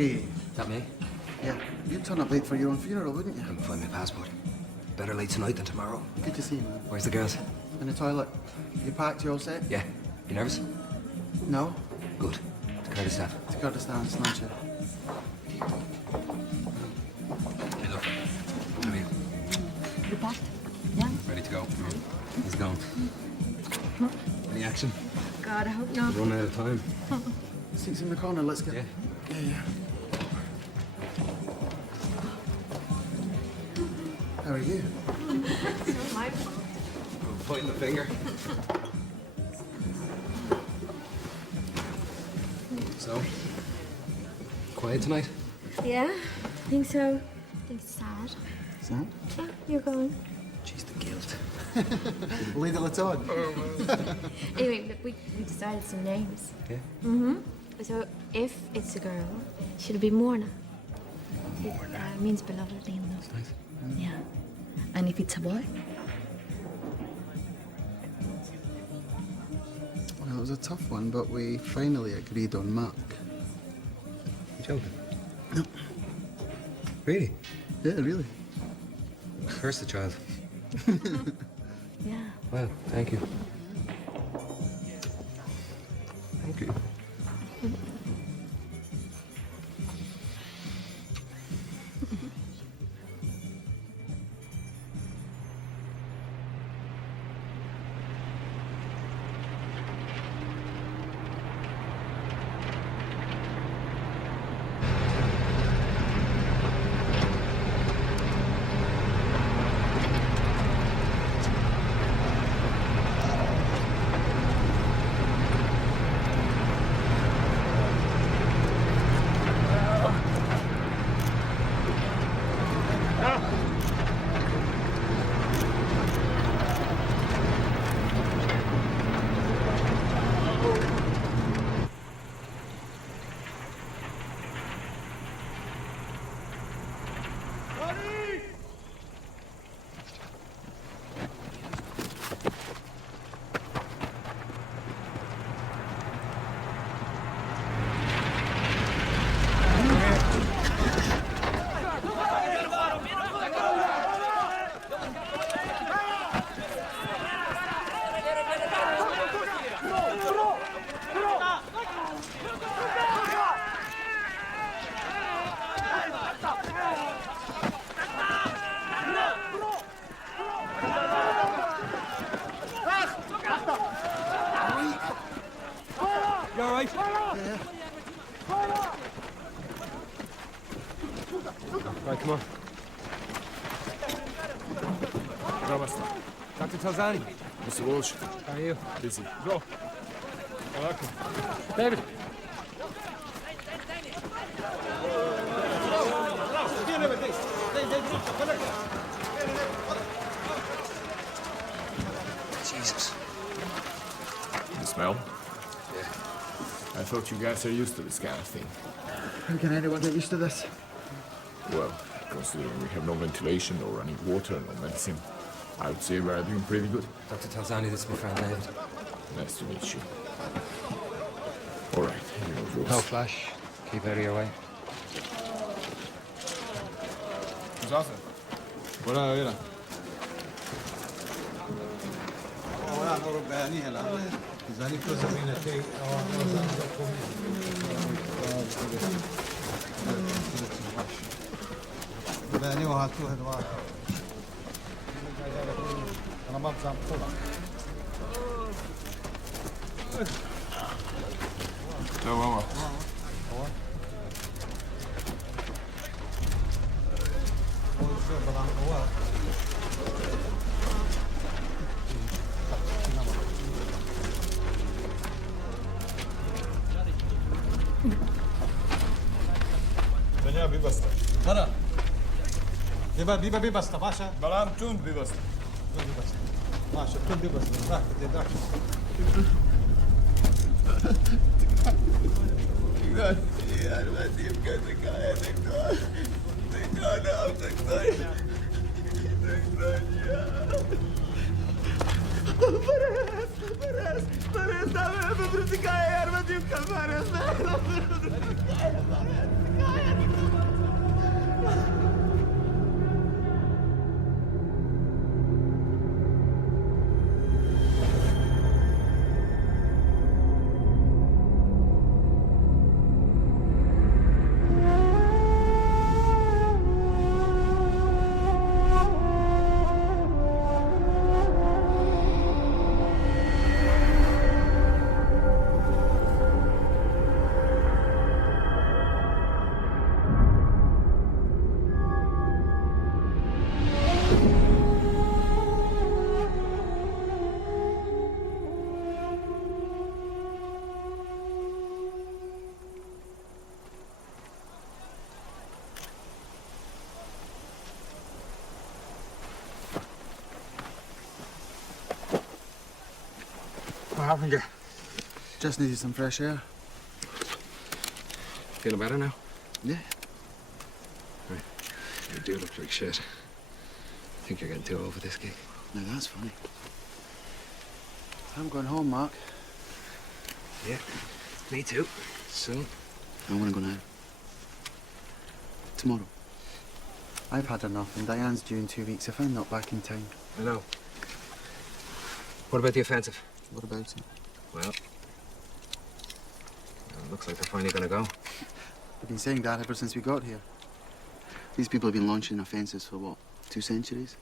Hey. Is that me? Yeah, you'd turn up late for your own funeral, wouldn't you? Couldn't find my passport. Better late tonight than tomorrow. Good to see you, man. Where's the girls? In the toilet. You packed? You all set? Yeah. You nervous? No. Good. To Kurdistan. To Kurdistan, snatch it. Hey, look. Come here. You packed? Yeah? Ready to go? He's gone. Any action? God, I hope not. Run out of time. Seats in the corner, let's get... Yeah. Yeah. How are you? It's not my fault. I'm pointing the finger. So, quiet tonight? Yeah, I think so. I think it's sad. Sad? Yeah, you're going. Jeez, the guilt. Lady Laton. Anyway, look, we decided some names. Yeah? Mm-hmm. So, if it's a girl, should it be Morna? Morna. It means beloved in English. That's nice. Yeah. And if it's a boy? Well, it was a tough one, but we finally agreed on Mark. You joking? No. Really? Yeah, really. Curse the child. Yeah. Well, thank you. Thank you. You all right? Yeah. Right, come on. Dr. Talzani. Mr. Walsh. How are you? Busy. Go. Welcome. David. Jesus. The smell? Yeah. I thought you guys are used to this kind of thing. How can anyone get used to this? Well, considering we have no ventilation, no running water, no medicine, I would say we are doing pretty good. Dr. Talzani, this is my friend David. Nice to meet you. All right, here goes. No flash. Keep out of your way. Voilà, là. Ça va, va. Beni bir bastı. Bana. Bir basta, maşa. Balam tund bir bastı. Bir basta. Maşa, tüm bir basta. Bırak, bırak. Dikkat. Yardım gözü kaya dikkat. Dikkat ne yaptık sen? Dikkat ya. Pares, dame, me kaya yardım edeyim kal Pares. happened to you? Just needed some fresh air. Feeling better now? Yeah. Right. You do look like shit. I think you're getting too old for this gig. Now that's funny. I'm going home, Mark. Yeah, me too. Soon. I want to go now. Tomorrow. I've had enough, and Diane's due in 2 weeks if I'm not back in town. I know. What about the offensive? What about it? Well, it looks like they're finally gonna go. We've been saying that ever since we got here. These people have been launching offences for what, 2 centuries?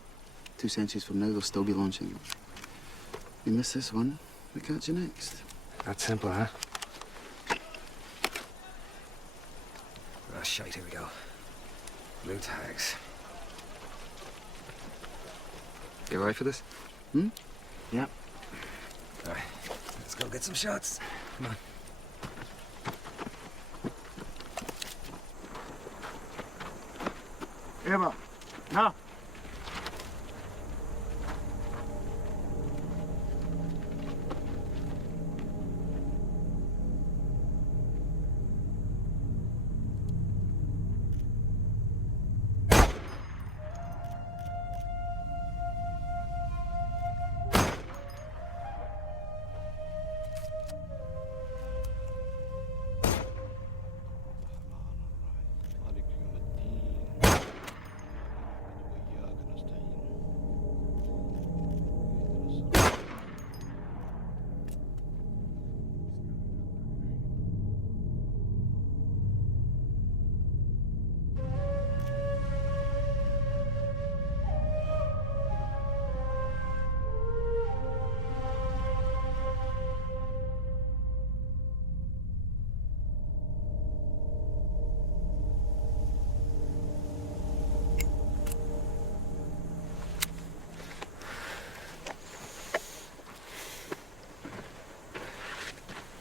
2 centuries from now, they'll still be launching them. We miss this one, we catch you next. That simple, huh? Oh, shite, here we go. Blue tags. You all right for this? Hmm? Yeah. All right, let's go get some shots. Come on. Eva, na.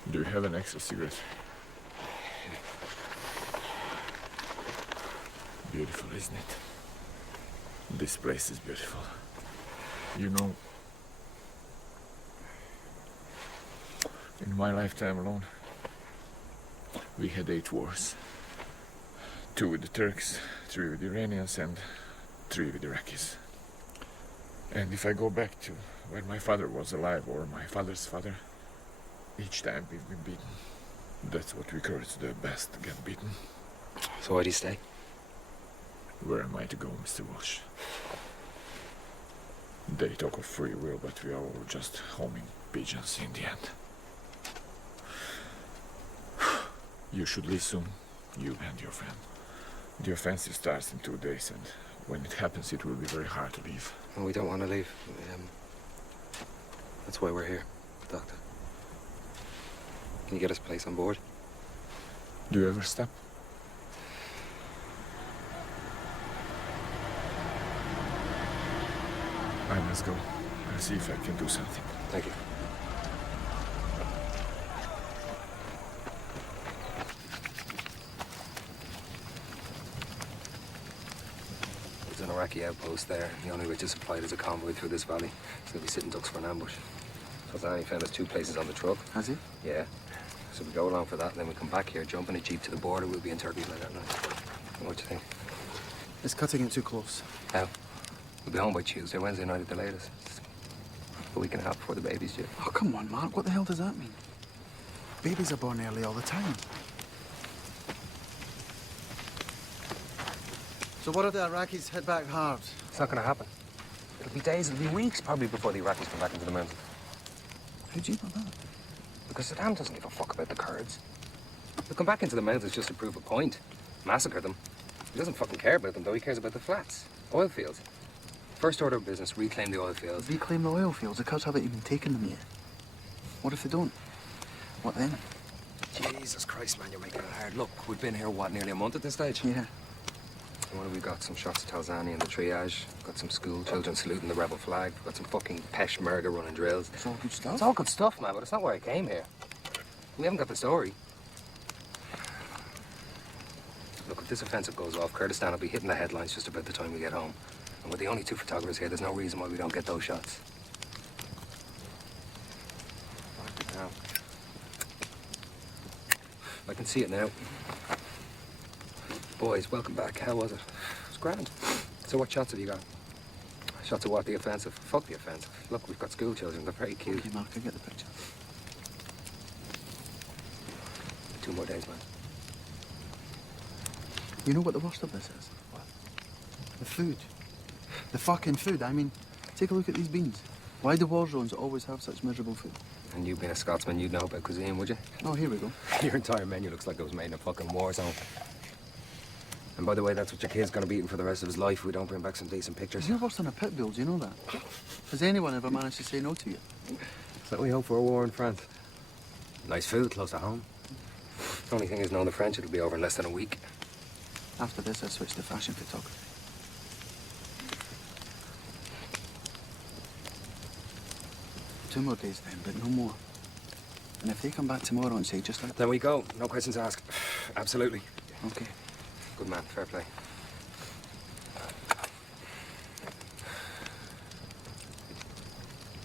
Do you have an extra cigarette? Beautiful, isn't it? This place is beautiful. You know, in my lifetime alone, we had 8 wars. 2 with the Turks, 3 with the Iranians, and 3 with the Iraqis. And if I go back to when my father was alive, or my father's father, each time we've been beaten. That's what we encourage the best to get beaten. So why do you stay? Where am I to go, Mr. Walsh? They talk of free will, but we are all just homing pigeons in the end. You should leave soon, you and your friend. The offensive starts in 2 days, and when it happens, it will be very hard to leave. Well, we don't want to leave. That's why we're here, Doctor. Can you get us a place on board? Do you ever stop? I must go. I'll see if I can do something. Thank you. There's an Iraqi outpost there. The only way to supply it is a convoy through this valley. So they'll be sitting ducks for an ambush. Fazani found us 2 places on the truck. Has he? Yeah. So we go along for that, and then we come back here, jump in a jeep to the border. We'll be in Turkey later at night. What do you think? It's cutting it too close. How? We'll be home by Tuesday, Wednesday night at the latest. It's a week and a half before the baby's due. Oh, come on, Mark. What the hell does that mean? Babies are born early all the time. So what if the Iraqis hit back hard? It's not going to happen. It'll be days, it'll be weeks probably before the Iraqis come back into the mountains. How do you know that? Because Saddam doesn't give a fuck about the Kurds. They'll come back into the mountains just to prove a point. Massacre them. He doesn't fucking care about them, though. He cares about the flats. Oil fields. First order of business, reclaim the oil fields. Reclaim the oil fields. The Kurds haven't even taken them yet. What if they don't? What then? Jesus Christ, man, you're making it hard. Look, we've been here, what, nearly a month at this stage? Yeah. And what have we got? Some shots of Talzani and the triage. Got some school children saluting the rebel flag. Got some fucking Peshmerga running drills. It's all good stuff. It's all good stuff, man, but it's not why I came here. We haven't got the story. Look, if this offensive goes off, Kurdistan will be hitting the headlines just about the time we get home. And with the only 2 photographers here, there's no reason why we don't get those shots. now. I can see it now. Boys, welcome back. How was it? It was grand. So what shots have you got? Shots of what? The offensive? Fuck the offensive. Look, we've got school children. They're very cute. Okay, Mark, I get the picture. 2 more days, man. You know what the worst of this is? What? The food. The fucking food. I mean, take a look at these beans. Why do war zones always have such miserable food? And you being a Scotsman, you'd know about cuisine, would you? Oh, here we go. Your entire menu looks like it was made in a fucking war zone. And by the way, that's what your kid's gonna be eating for the rest of his life if we don't bring back some decent pictures. You're worse than a pit bull, do you know that? Has anyone ever managed to say no to you? So we hope for a war in France. Nice food, close to home. Only thing is, knowing the French, it'll be over in less than a week. After this, I switched to fashion photography. Two more days then, but no more. And if they come back tomorrow and say just like that... Then we go. No questions asked. Absolutely. Okay. Good man. Fair play.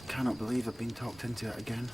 Cannot believe I've been talked into it again.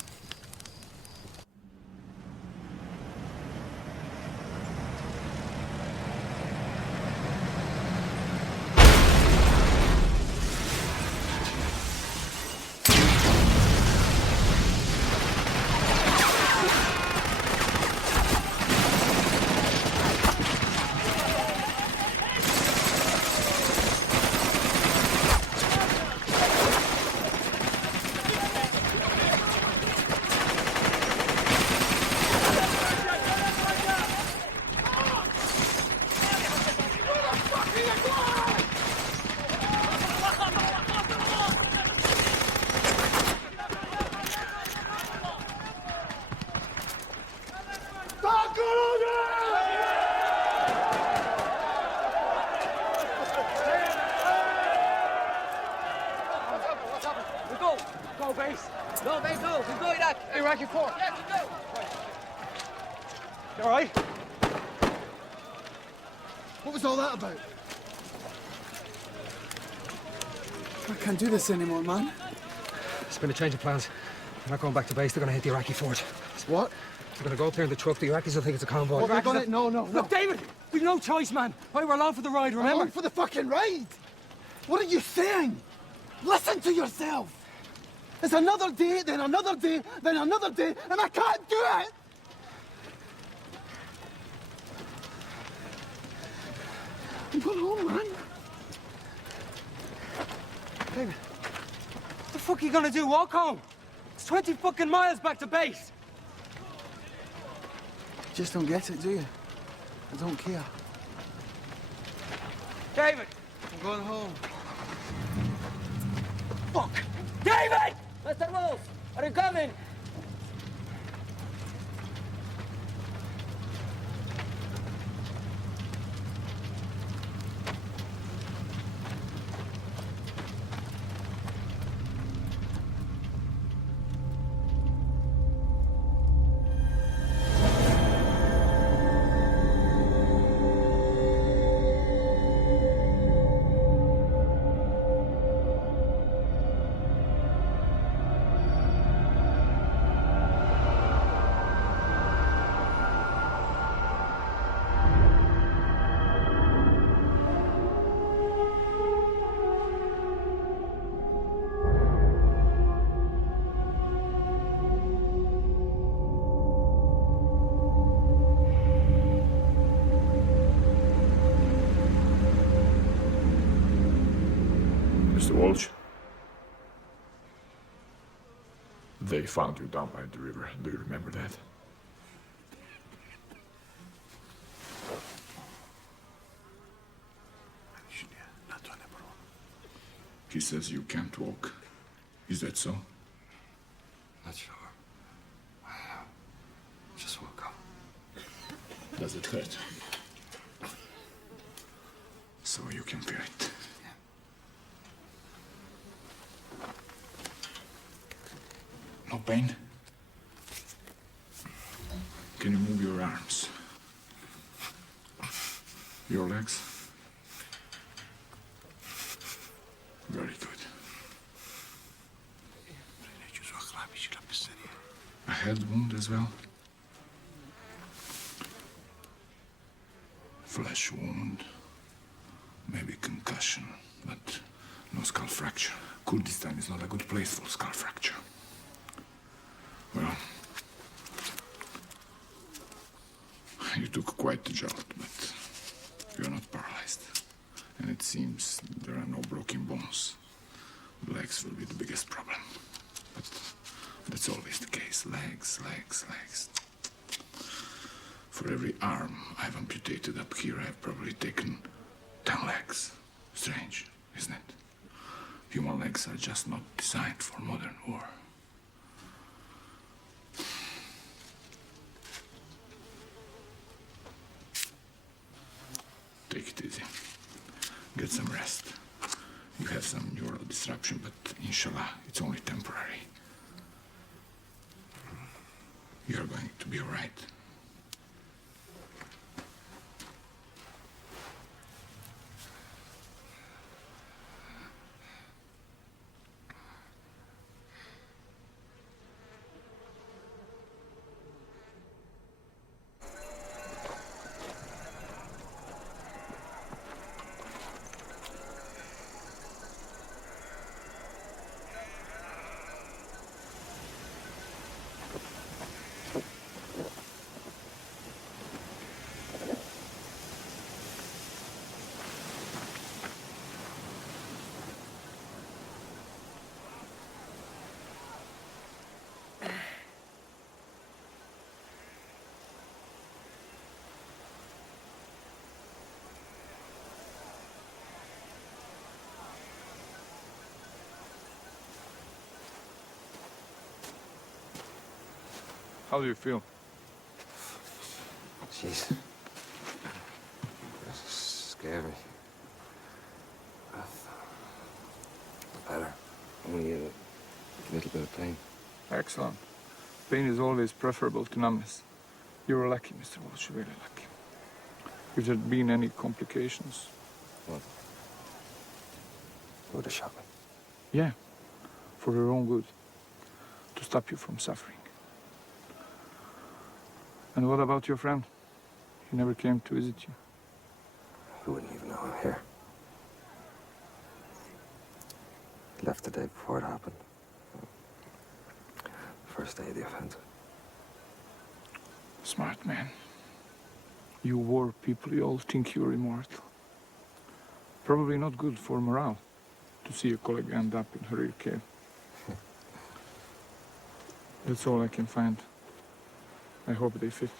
You all right? What was all that about? I can't do this anymore, man. It's been a change of plans. They're not going back to base. They're going to hit the Iraqi fort. What? They're going to go up there in the truck. The Iraqis will think it's a convoy. What, they're gonna... No. Look, David, we've no choice, man. Right, we're along for the ride, remember? Along for the fucking ride? What are you saying? Listen to yourself. It's another day, then another day, then another day, and I can't do it! I'm going home, man. David, what the fuck are you gonna do? Walk home? It's 20 fucking miles back to base. You just don't get it, do you? I don't care. David! I'm going home. Fuck! David! Mr. Wolf, are you coming? Mr. Walsh, they found you down by the river. Do you remember that? He says you can't walk. Is that so? Not sure. I just woke up. Does it hurt? So you can feel it. No pain? Can you move your arms? Your legs? Very good. I head wound as well. Flesh wound, maybe concussion, but no skull fracture. Kurdistan is not a good place for skull fracture. Well, you took quite the jolt, but you're not paralyzed. And it seems there are no broken bones. The legs will be the biggest problem. But that's always the case. Legs, legs, legs. For every arm I've amputated up here, I've probably taken 10 legs. Strange, isn't it? Human legs are just not designed for modern war. Take it easy. Get some rest. You have some neural disruption, but inshallah, it's only temporary. You're going to be all right. How do you feel? Jeez. This is scary. Better. Only a little bit of pain. Excellent. Pain is always preferable to numbness. You're lucky, Mr. Walsh, really lucky. If there'd been any complications... What? You would have shot me. Yeah, for your own good. To stop you from suffering. And what about your friend? He never came to visit you. You wouldn't even know I'm here. He left the day before it happened. First day of the offensive. Smart man. You war people, you all think you're immortal. Probably not good for morale to see a colleague end up in her cave. That's all I can find. I hope they fit.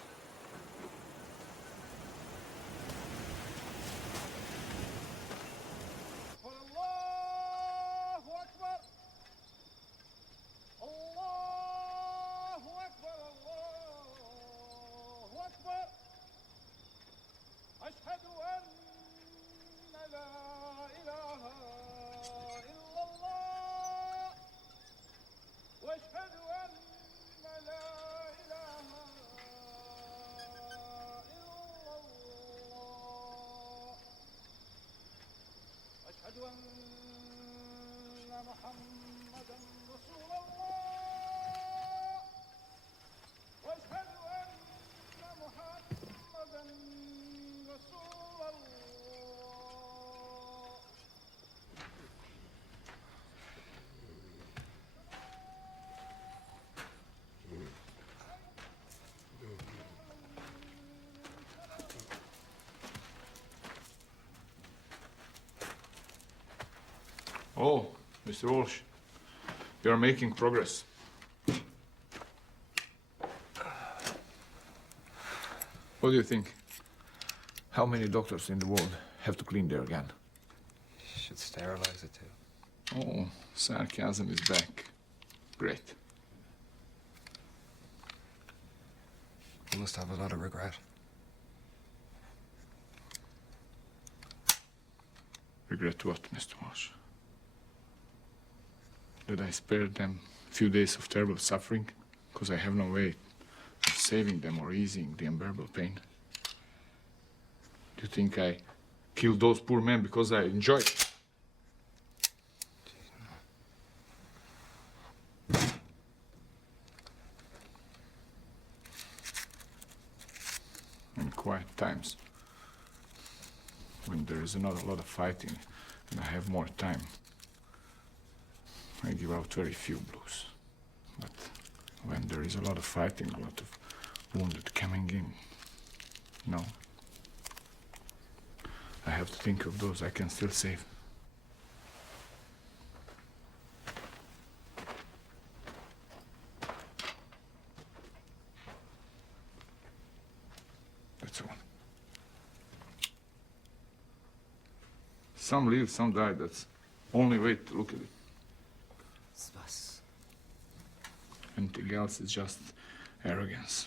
Oh, Mr. Walsh, you're making progress. What do you think? How many doctors in the world have to clean their gun? You should sterilize it too. Oh, sarcasm is back. Great. You must have a lot of regret. Regret what, Mr. Walsh? That I spared them a few days of terrible suffering because I have no way of saving them or easing the unbearable pain? Do you think I killed those poor men because I enjoy it? times, when there is not a lot of fighting and I have more time, I give out very few blues. But when there is a lot of fighting, a lot of wounded coming in, no. I have to think of those I can still save. That's all. Some live, some die. That's only way to look at it. Anything else is just arrogance.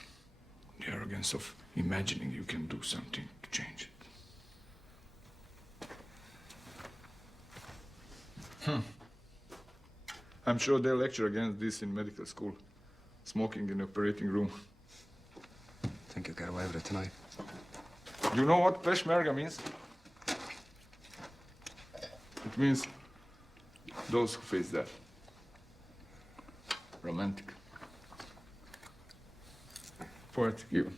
The arrogance of imagining you can do something to change it. I'm sure they'll lecture against this in medical school. Smoking in the operating room. Think you'll get away with it tonight? You know what Peshmerga means? It means those who face death. Romantic. Poetic even.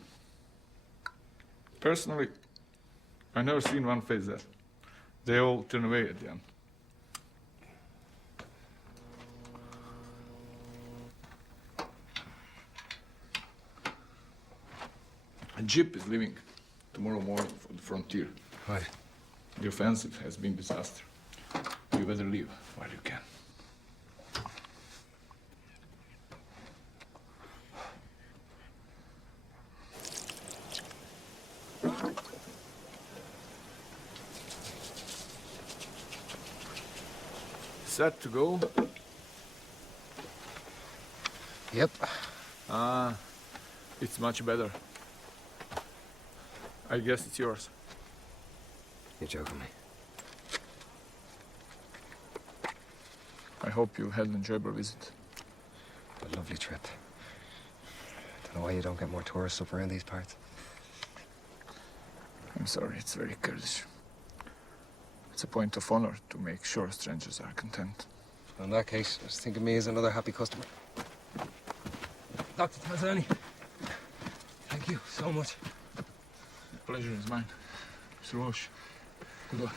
Personally, I've never seen one face death. They all turn away at the end. A jeep is leaving tomorrow morning for the frontier. Right. The offensive has been disaster. You better leave while you can. Set to go? Yep. It's much better. I guess it's yours. You're joking me. I hope you had an enjoyable visit. A lovely trip. Don't know why you don't get more tourists up around these parts. I'm sorry, it's very Kurdish. It's a point of honor to make sure strangers are content. In that case, just think of me as another happy customer. Dr. Tanzani, thank you so much. The pleasure is mine. Mr. Walsh, good luck.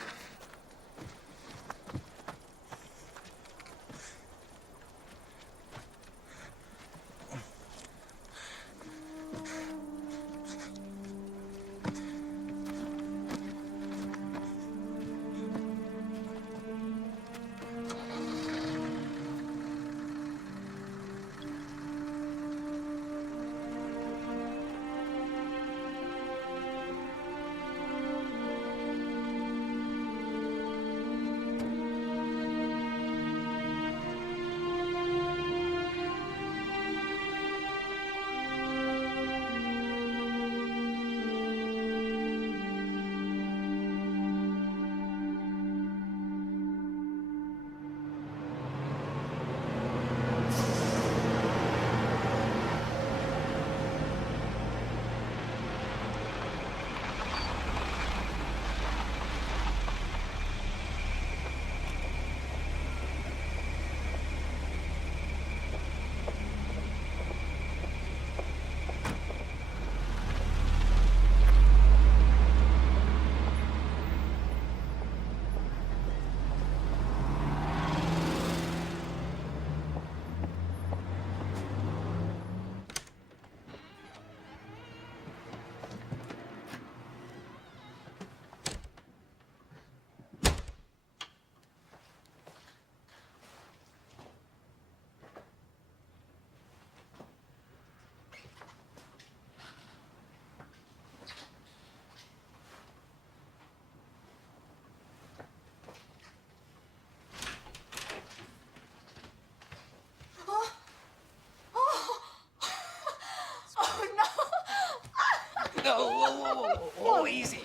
Oh, easy.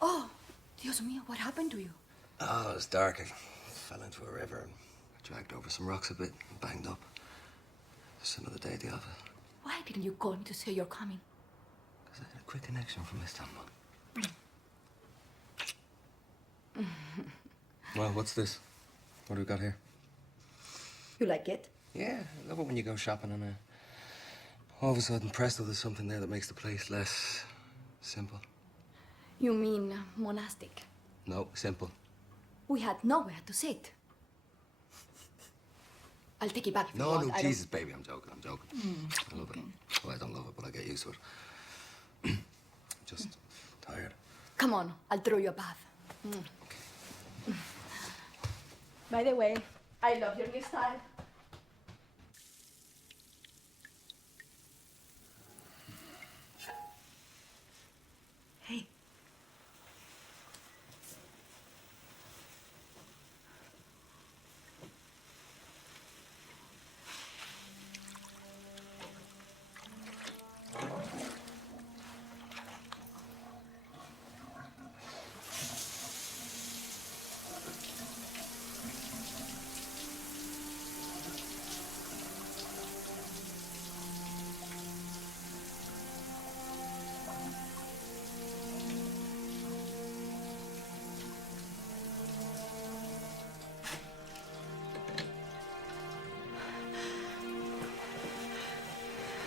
Oh, Dios mío, what happened to you? Oh, it was dark. I fell into a river and dragged over some rocks a bit and banged up. Just another day at the office. Why didn't you call me to say you're coming? Because I had a quick connection from Istanbul. Well, what's this? What do we got here? You like it? Yeah, I love it when you go shopping on All of a sudden, presto, there's something there that makes the place less simple. You mean monastic? No, simple. We had nowhere to sit. I'll take it back if you No, want. no, I Jesus, baby, I'm joking. I love okay. it. Well, I don't love it, but I get used to it. Just tired. Come on, I'll throw you a bath. By the way, I love your new style. Hey.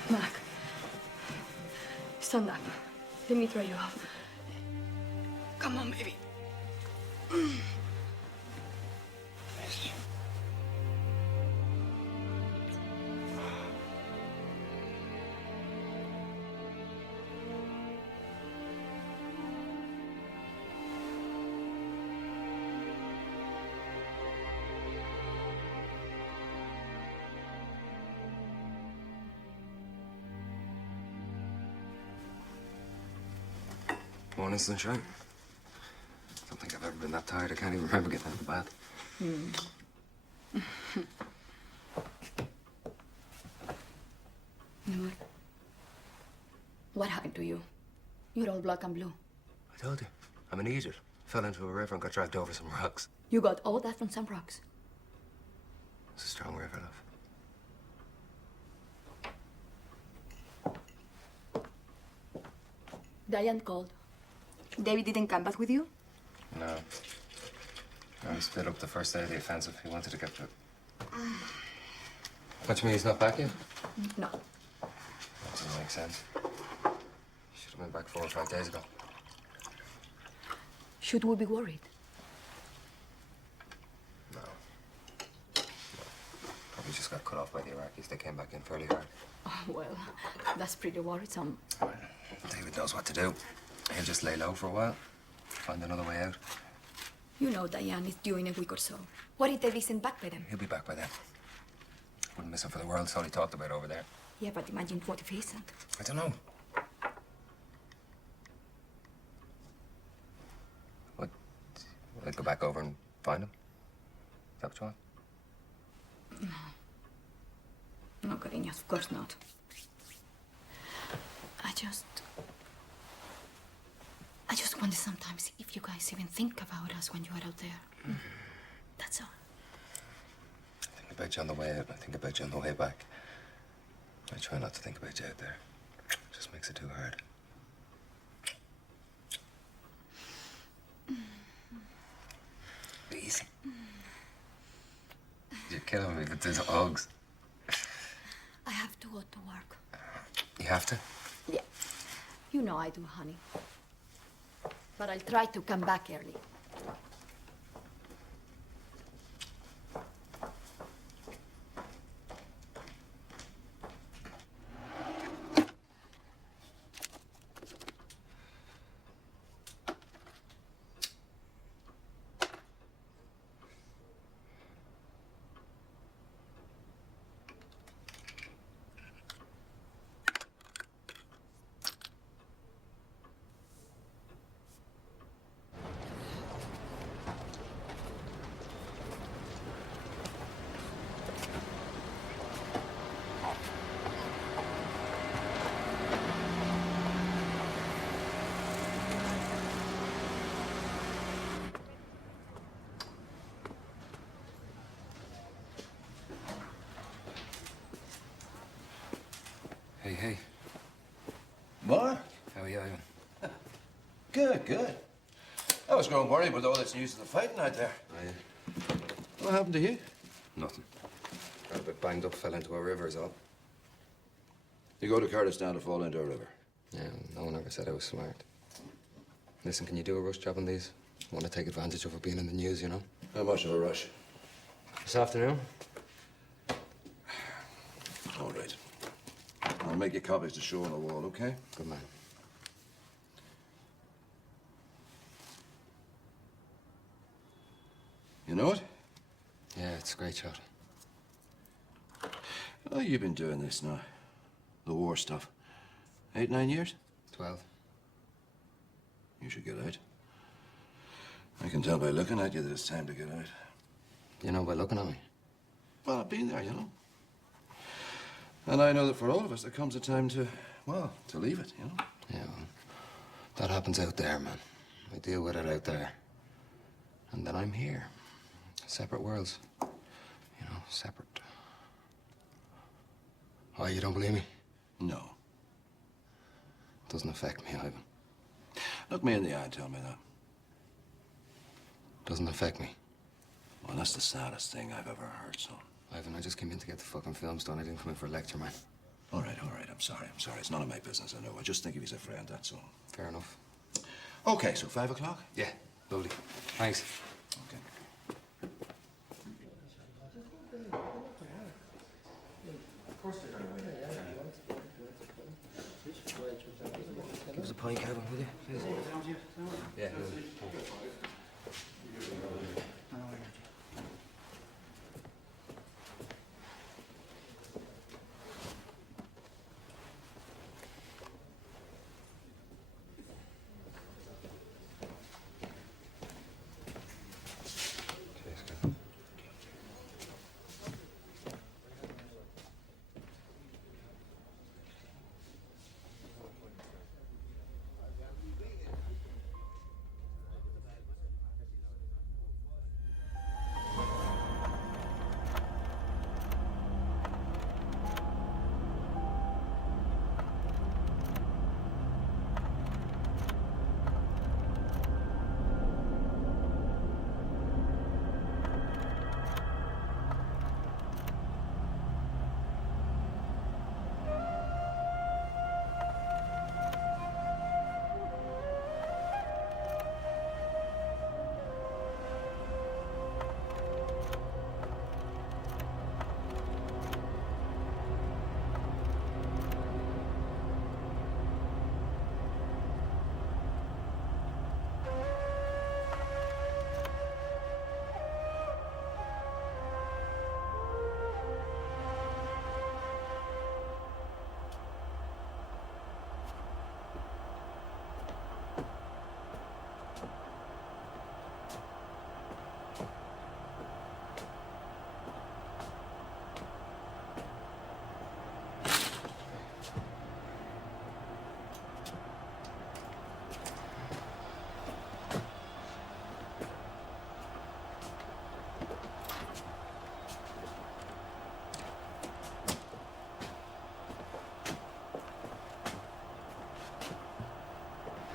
Mark, stand up. Let me throw you off. Come on, baby. Morning, sunshine. Don't think I've ever been that tired. I can't even remember getting out of the bath. Noor, what happened to you? You're all black and blue. I told you. I'm an idiot. Fell into a river and got dragged over some rocks. You got all that from some rocks. It's a strong river, love. Diane called. David didn't come back with you? No. No, he split up the first day of the offensive. He wanted to get the... What, you mean he's not back yet? No. That doesn't make sense. He should have been back 4 or 5 days ago. Should we be worried? No. Probably just got cut off by the Iraqis. They came back in fairly hard. Oh, well, that's pretty worrisome. David knows what to do. He'll just lay low for a while. Find another way out. You know Diane is due in a week or so. What if David isn't back by then? He'll be back by then. Wouldn't miss him for the world. It's all he talked about over there. Yeah, but imagine what if he isn't. I don't know. What? I'd go back over and find him? Is that what you want? No, Cariño, of course not. I just wonder sometimes if you guys even think about us when you are out there. That's all. I think about you on the way out. I think about you on the way back. I try not to think about you out there. It just makes it too hard. Be easy. You're killing me with these hugs. I have to go to work. You have to? Yeah. You know I do, honey. But I'll try to come back early. Hey. Mark? How are you, Ivan? Good, good. I was growing worried with all this news of the fighting out there. Are you? What happened to you? Nothing. Got a bit banged up, fell into a river is all. You go to Kurdistan to fall into a river. Yeah, no one ever said I was smart. Listen, can you do a rush job on these? I want to take advantage of it being in the news, you know? How much of a rush? This afternoon? All right. I'll make you copies to show on the wall, okay? Good man. You know it? Yeah, it's a great shot. Oh, you've been doing this now. The war stuff. 8, 9 years? 12. You should get out. I can tell by looking at you that it's time to get out. You know by looking at me? Well, I've been there, you know. And I know that for all of us, there comes a time to, well, to leave it, you know. Yeah, well, that happens out there, man. I deal with it out there. And then I'm here. Separate worlds. You know, separate. Oh, you don't believe me? No. Doesn't affect me, Ivan. Look me in the eye and tell me that. Doesn't affect me. Well, that's the saddest thing I've ever heard, son. Ivan, I just came in to get the fucking films done. I didn't come in for a lecture, man. All right. I'm sorry. It's none of my business, I know. I just think of you as a friend, that's all. Fair enough. Okay, so 5 o'clock? Yeah, lovely. Thanks. Okay. Give us a pint, Kevin, will you? Please. Yeah,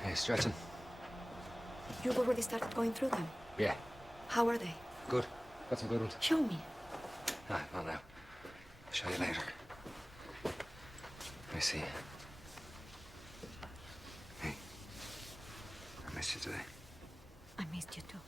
Hey, stretching. You've already started going through them. Yeah, How are they? good. Got some good ones. Show me. Ah, not now. I'll show you later. Let me see. Hey, I missed you today. I missed you too.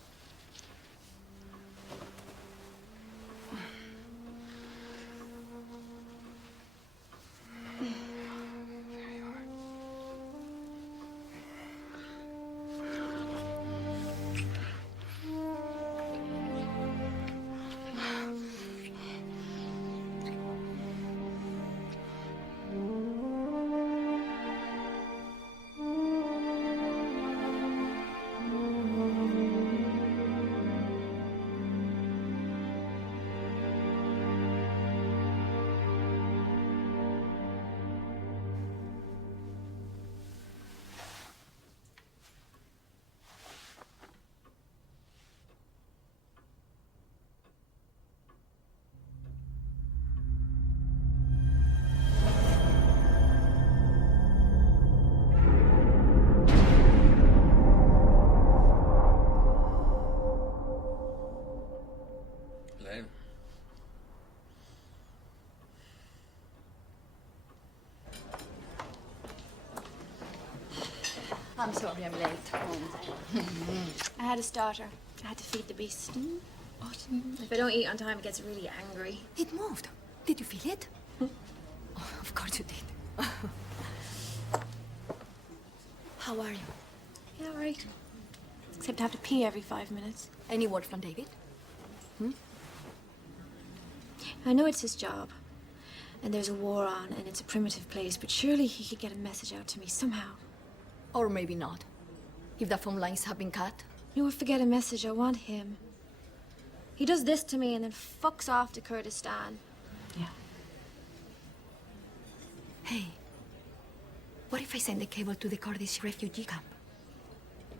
Sorry I'm late. I had a starter. I had to feed the beast. Oh, If I don't eat on time, it gets really angry. it moved. Did you feel it? Oh, of course you did. How are you? Yeah, all right. Except I have to pee every 5 minutes. Any word from David? I know it's his job, and there's a war on, and it's a primitive place, but surely he could get a message out to me somehow. Or maybe not. If the phone lines have been cut. No, forget a message. I want him. He does this to me and then fucks off to Kurdistan. Yeah. Hey, what if I send the cable to the Kurdish refugee camp?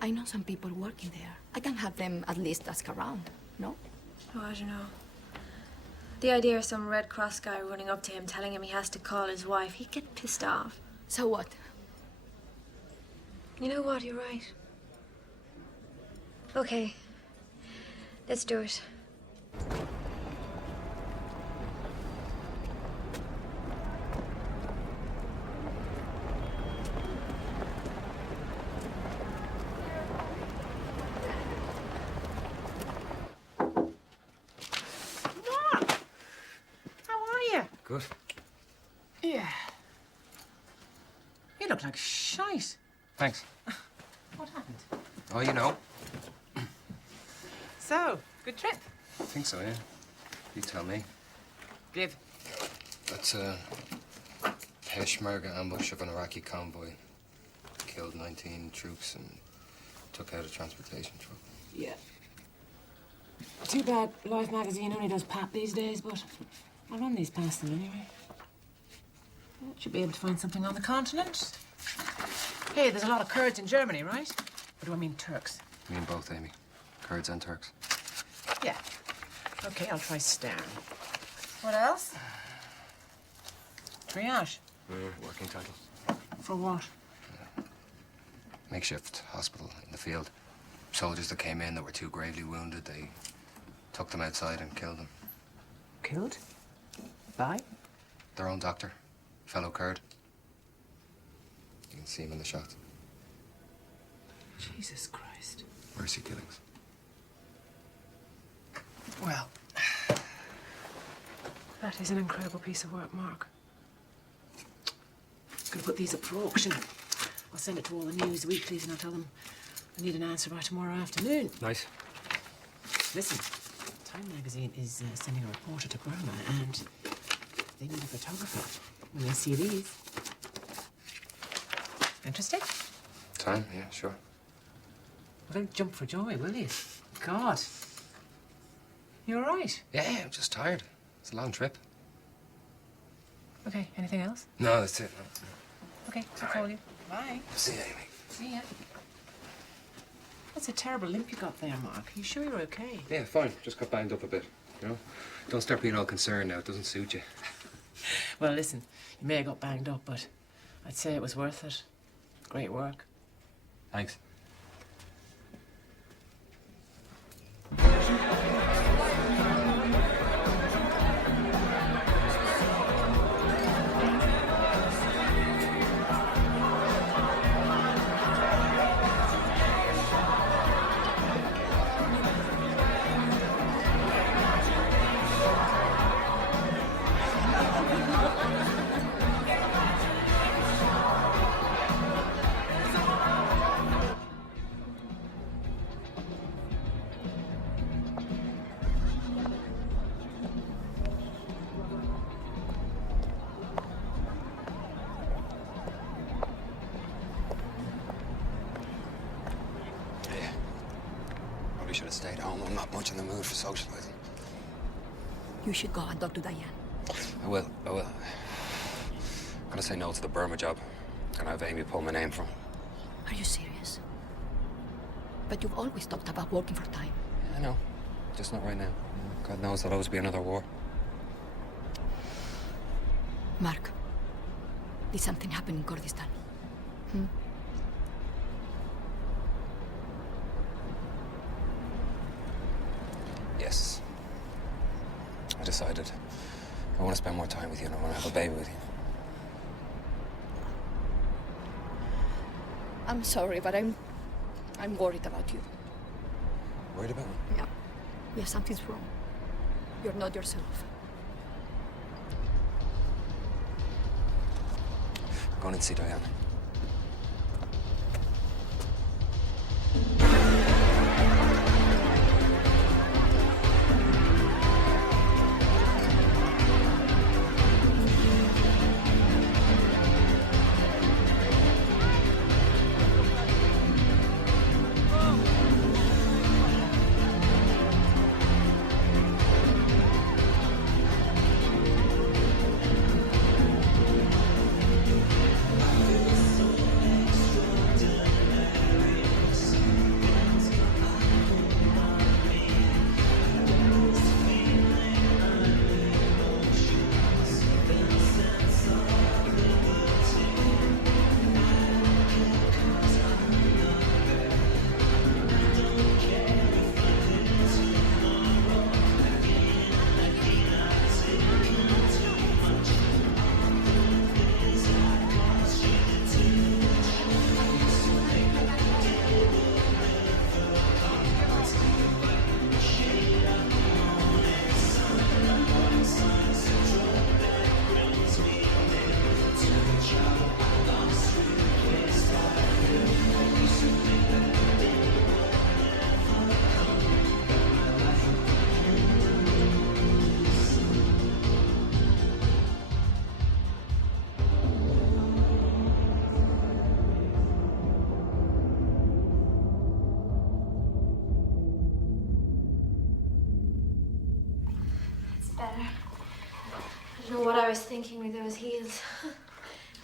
I know some people working there. I can have them at least ask around, no? Oh, I don't know. The idea of some Red Cross guy running up to him telling him he has to call his wife, he'd get pissed off. So what? You know what? You're right. Okay. Let's do it. Good. Yeah. You look like shite. Thanks. What happened? Oh, you know. So, good trip. I think so, yeah. You tell me. Give. That's a Peshmerga ambush of an Iraqi convoy. Killed 19 troops and took out a transportation truck. Yeah. Too bad Life magazine only does pap these days, but I'll run these past them anyway. Should be able to find something on the continent. Hey, there's a lot of Kurds in Germany, right? Or do I mean Turks? Me and both, Amy. Kurds and Turks. Yeah. Okay, I'll try Stan. What else? Triage. Working title. For what? Makeshift hospital in the field. Soldiers that came in that were too gravely wounded, they took them outside and killed them. Killed? By? Their own doctor. Fellow Kurd. You can see him in the shots. Jesus Christ. Mercy killings. Well, that is an incredible piece of work, Mark. Gonna put these up for auction. I'll send it to all the news weeklies and I'll tell them I need an answer by tomorrow afternoon. Nice. Listen, Time magazine is sending a reporter to Burma and they need a photographer when they see these. Interested? Time? Yeah, sure. Well, don't jump for joy, will you? God. You all right? Yeah, I'm just tired. It's a long trip. Okay, anything else? No, that's it. No. Okay, I'll call you. Bye. See you, Amy. See ya. That's a terrible limp you got there, Mark. Are you sure you're okay? Yeah, fine. Just got banged up a bit, you know? Don't start being all concerned now. It doesn't suit you. Well, listen, you may have got banged up, but I'd say it was worth it. Great work. Thanks. Probably should have stayed home. I'm not much in the mood for socializing. You should go and talk to Diane. I will. I'm gonna say no to the Burma job. Gonna have Amy pull my name from. Are you serious? But you've always talked about working for Time. I know. Just not right now. God knows there'll always be another war. Mark, did something happen in Kurdistan? Yes. I decided I want to spend more time with you, and I want to have a baby with you. I'm sorry, but I'm worried about you. Worried about me? Yeah. Yeah, something's wrong. You're not yourself. Go on and see Diane. I don't know what I was thinking with those heels.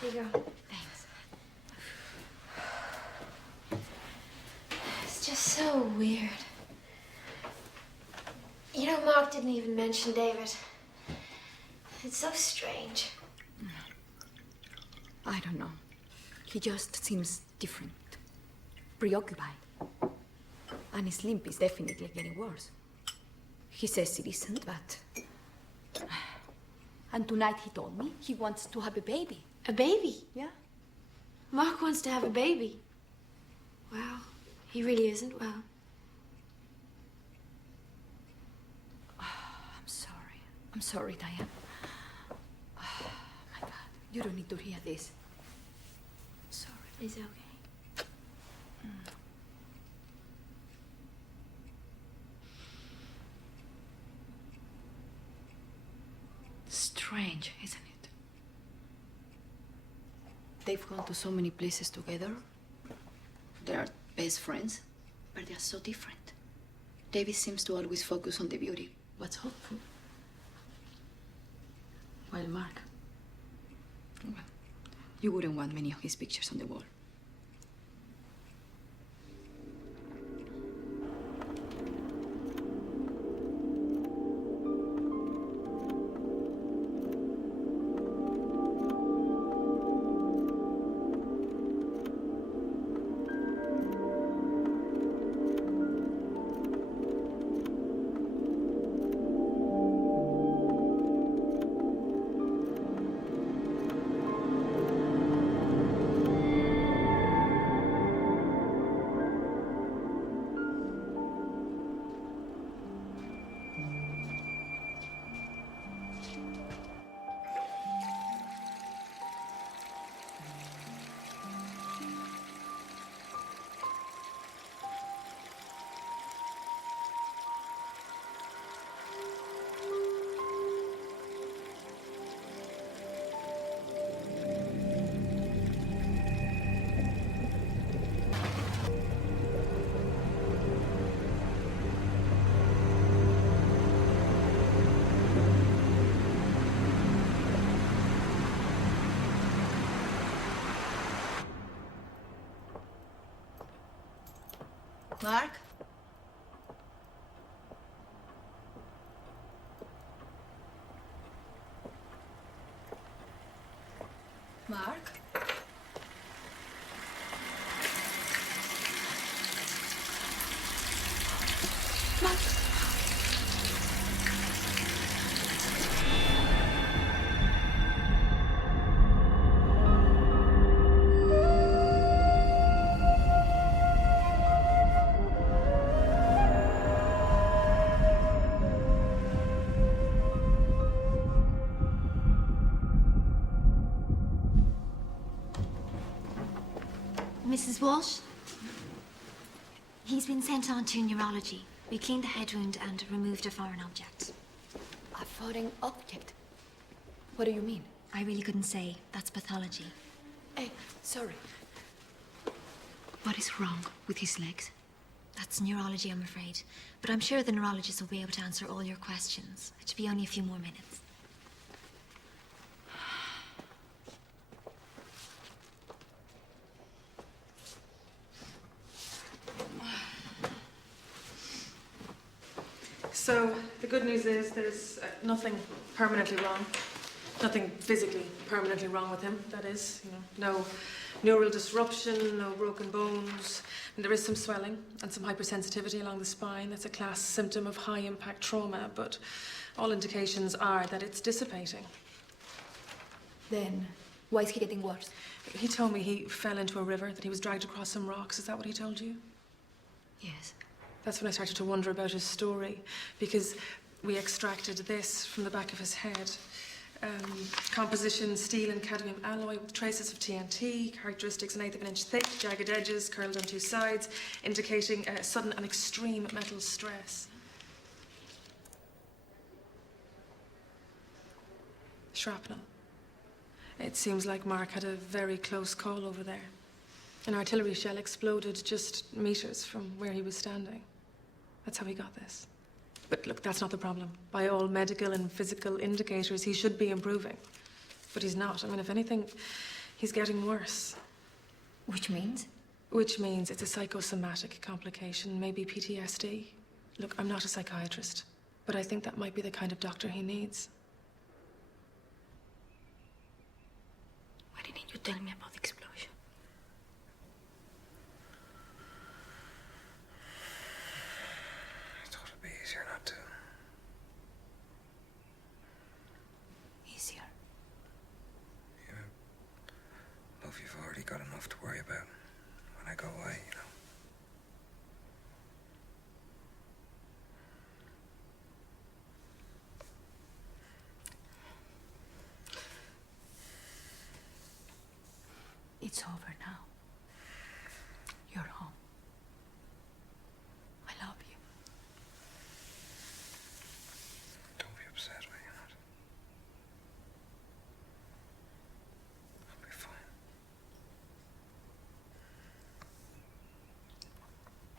There you go. Thanks. It's just so weird. You know, Mark didn't even mention David. It's so strange. I don't know. He just seems different. Preoccupied. And his limp is definitely getting worse. He says it isn't, but... And tonight he told me he wants to have a baby. A baby? Yeah. Mark wants to have a baby. Wow. He really isn't well. I'm sorry. I'm sorry, Diane. Oh, my God. You don't need to hear this. Sorry. It's okay. Strange, isn't it? They've gone to so many places together. They are best friends, but they are so different. David seems to always focus on the beauty, what's hopeful. While Mark, well, you wouldn't want many of his pictures on the wall. Mark? Mark? Mark? Mrs. Walsh? He's been sent on to neurology. We cleaned the head wound and removed a foreign object. A foreign object? What do you mean? I really couldn't say. That's pathology. Hey, sorry. What is wrong with his legs? That's neurology, I'm afraid. But I'm sure the neurologist will be able to answer all your questions. It should be only a few more minutes. So, the good news is there's nothing permanently wrong. Nothing physically permanently wrong with him, that is. No neural disruption, no broken bones. And there is some swelling and some hypersensitivity along the spine. That's a class symptom of high-impact trauma, but all indications are that it's dissipating. Then, why is he getting worse? He told me he fell into a river, that he was dragged across some rocks. Is that what he told you? Yes. That's when I started to wonder about his story, because we extracted this from the back of his head. Composition, steel and cadmium alloy with traces of TNT, characteristics 1/8 of an inch thick, jagged edges, curled on two sides, indicating sudden and extreme metal stress. Shrapnel. It seems like Mark had a very close call over there. An artillery shell exploded just meters from where he was standing. That's how he got this. But look, that's not the problem. By all medical and physical indicators, he should be improving. But he's not. I mean, if anything, he's getting worse. Which means? Which means it's a psychosomatic complication, maybe PTSD. Look, I'm not a psychiatrist, but I think that might be the kind of doctor he needs. Why didn't you tell me about the explosion? I thought it'd be easier not to. Easier? Yeah. Love, you've already got enough to worry about when I go away, you know. It's over now. You're home. I love you. Don't be upset, will you not? I'll be fine.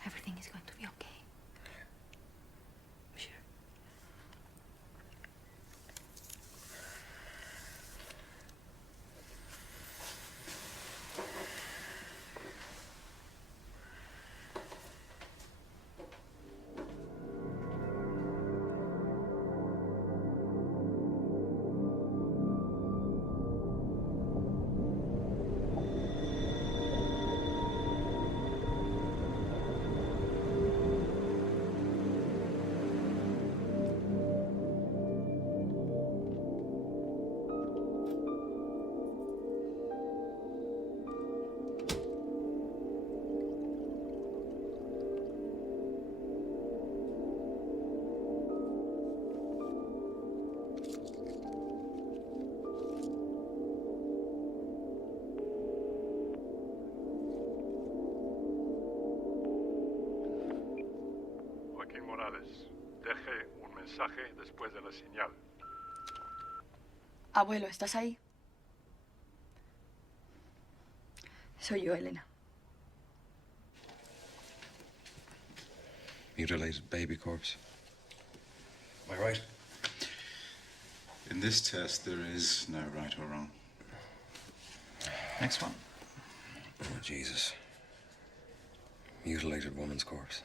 Everything is going to be okay. Yeah. Sure. Deje un mensaje después de la señal. Abuelo, ¿estás ahí? Soy yo, Elena. Mutilated baby corpse. Am I right? In this test, there is no right or wrong. Next one. Oh, Jesus. Mutilated woman's corpse.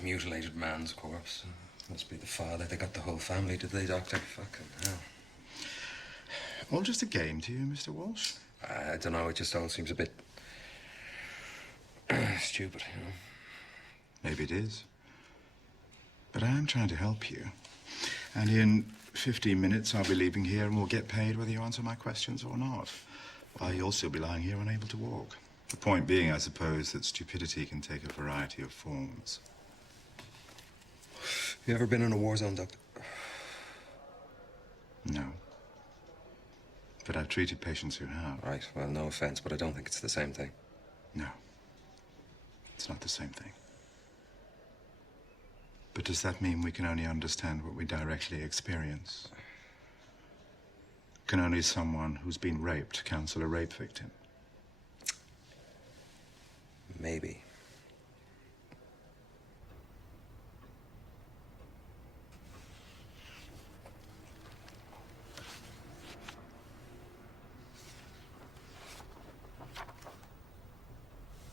Mutilated man's corpse. Must be the father. They got the whole family, did they, Doctor? Fucking hell. All just a game to you, Mr. Walsh? I don't know. It just all seems a bit stupid, you know. Maybe it is. But I am trying to help you. And in 15 minutes, I'll be leaving here and we'll get paid whether you answer my questions or not. While you'll still be lying here unable to walk. The point being, I suppose, that stupidity can take a variety of forms. You ever been in a war zone, Doctor? No. But I've treated patients who have. Right, well, no offense, but I don't think it's the same thing. No. It's not the same thing. But does that mean we can only understand what we directly experience? Can only someone who's been raped counsel a rape victim? Maybe.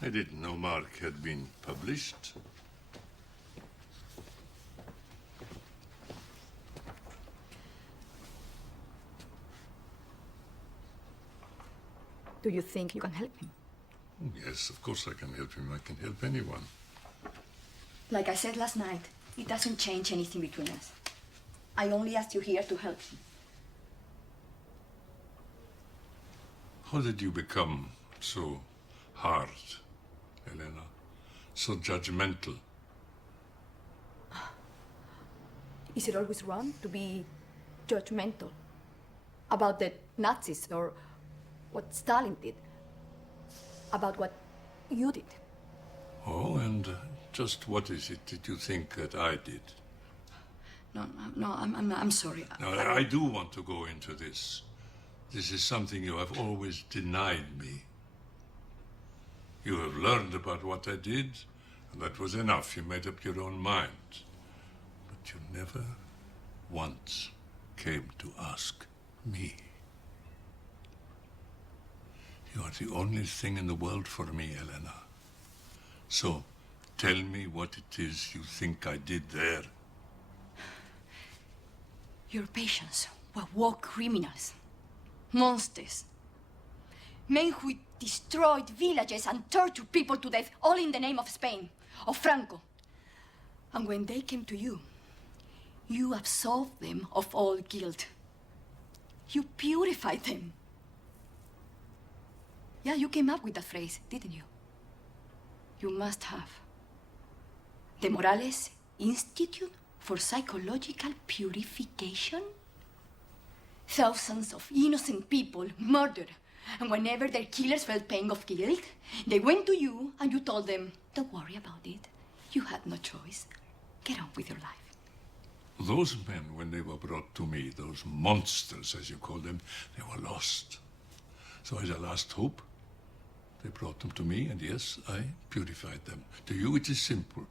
I didn't know Mark had been published. Do you think you can help him? Yes, of course I can help him. I can help anyone. Like I said last night, it doesn't change anything between us. I only asked you here to help him. How did you become so hard, Elena? So judgmental? Is it always wrong to be judgmental about the Nazis or what Stalin did, about what you did? Oh, and just what is it that you think that I did? No, I'm sorry. Now, I do want to go into this. This is something you have always denied me. You have learned about what I did, and that was enough. You made up your own mind. But you never once came to ask me. You are the only thing in the world for me, Elena. So, tell me what it is you think I did there. Your patients were war criminals, monsters, men who destroyed villages and tortured people to death, all in the name of Spain, of Franco. And when they came to you, you absolved them of all guilt. You purified them. Yeah, you came up with that phrase, didn't you? You must have. The Morales Institute for Psychological Purification? Thousands of innocent people murdered, and whenever their killers felt pain of guilt, they went to you and you told them, don't worry about it. You had no choice. Get on with your life. Those men, when they were brought to me, those monsters, as you call them, they were lost. So as a last hope, they brought them to me, and yes, I purified them. To you, it is simple.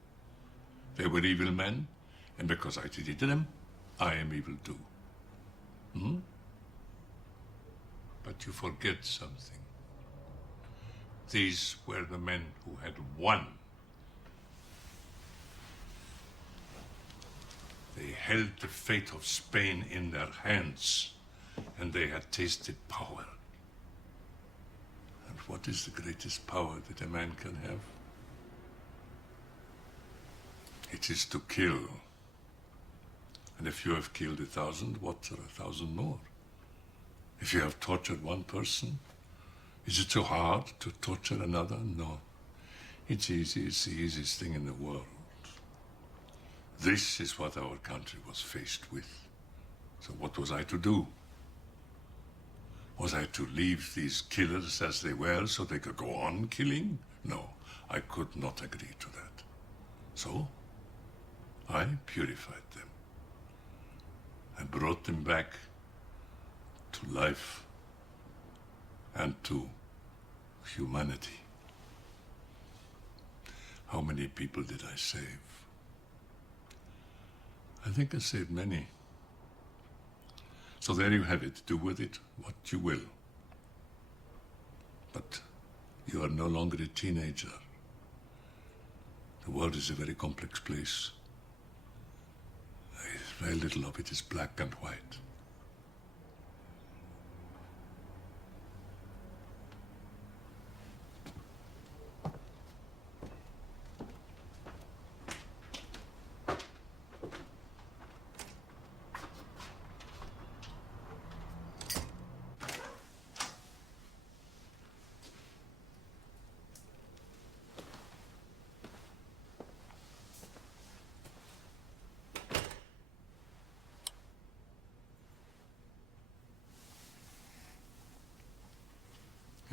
They were evil men, and because I did it to them, I am evil too. Hmm? But you forget something. These were the men who had won. They held the fate of Spain in their hands, and they had tasted power. And what is the greatest power that a man can have? It is to kill. And if you have killed 1,000, what are 1,000 more? If you have tortured one person, is it so hard to torture another? No. It's easy. It's the easiest thing in the world. This is what our country was faced with. So what was I to do? Was I to leave these killers as they were so they could go on killing? No, I could not agree to that. So, I purified them. I brought them back to life and to humanity. How many people did I save? I think I saved many. So there you have it. Do with it what you will. But you are no longer a teenager. The world is a very complex place. Very little of it is black and white.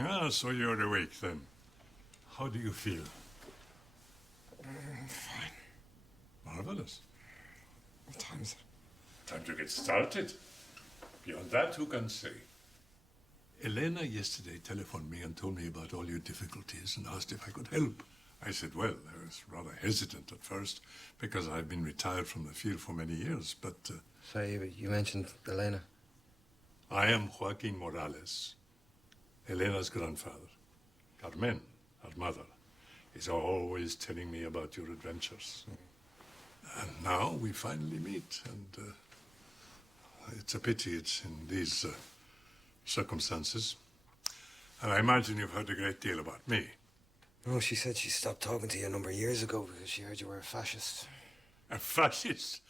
Ah, so you're awake then. How do you feel? Fine. Marvelous. What time is it? Time to get started. Beyond that, who can say? Elena yesterday telephoned me and told me about all your difficulties and asked if I could help. I said, well, I was rather hesitant at first because I've been retired from the field for many years, but... Sorry, you mentioned Elena. I am Joaquin Morales, Elena's grandfather. Carmen, her mother, is always telling me about your adventures. And now we finally meet, and it's a pity it's in these circumstances. And I imagine you've heard a great deal about me. No, she said she stopped talking to you a number of years ago because she heard you were a fascist. A fascist?